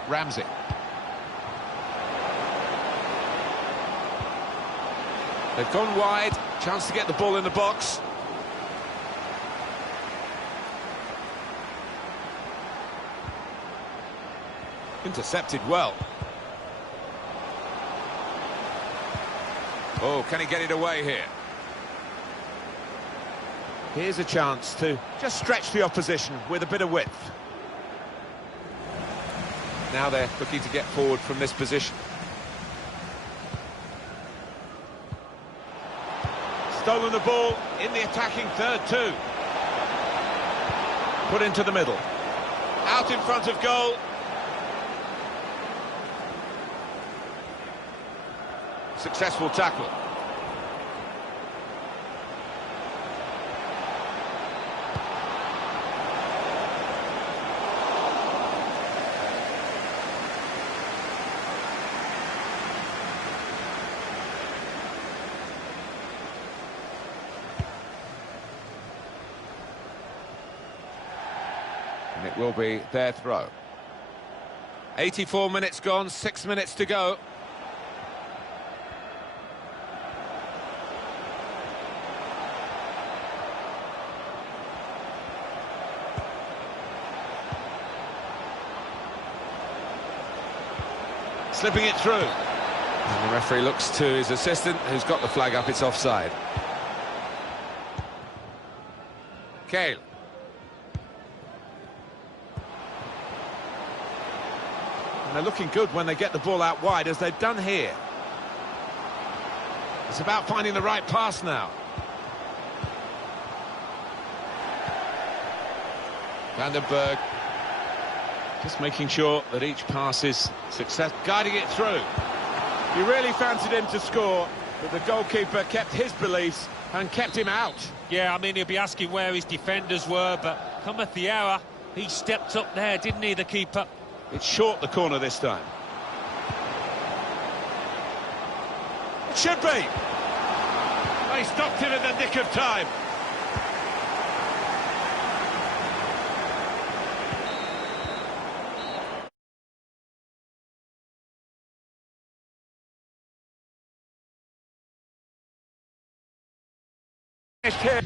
Ramsey. They've gone wide, chance to get the ball in the box. Intercepted well. Oh, can he get it away here? Here's a chance to just stretch the opposition with a bit of width. Now they're looking to get forward from this position. Stolen the ball in the attacking third too. Put into the middle. Out in front of goal. Successful tackle. And it will be their throw. 84 minutes gone, 6 minutes to go. slipping it through. And the referee looks to his assistant, who's got the flag up. It's offside. Kale. And they're looking good when they get the ball out wide, as they've done here. It's about finding the right pass now. Vandenberg just making sure that each pass is success, guiding it through. He really fancied him to score, but the goalkeeper kept his beliefs and kept him out. Yeah, I mean, he'll be asking where his defenders were, but cometh the hour. He stepped up there, didn't he, the keeper? It's short the corner this time. It should be. They stopped him in the nick of time. Here.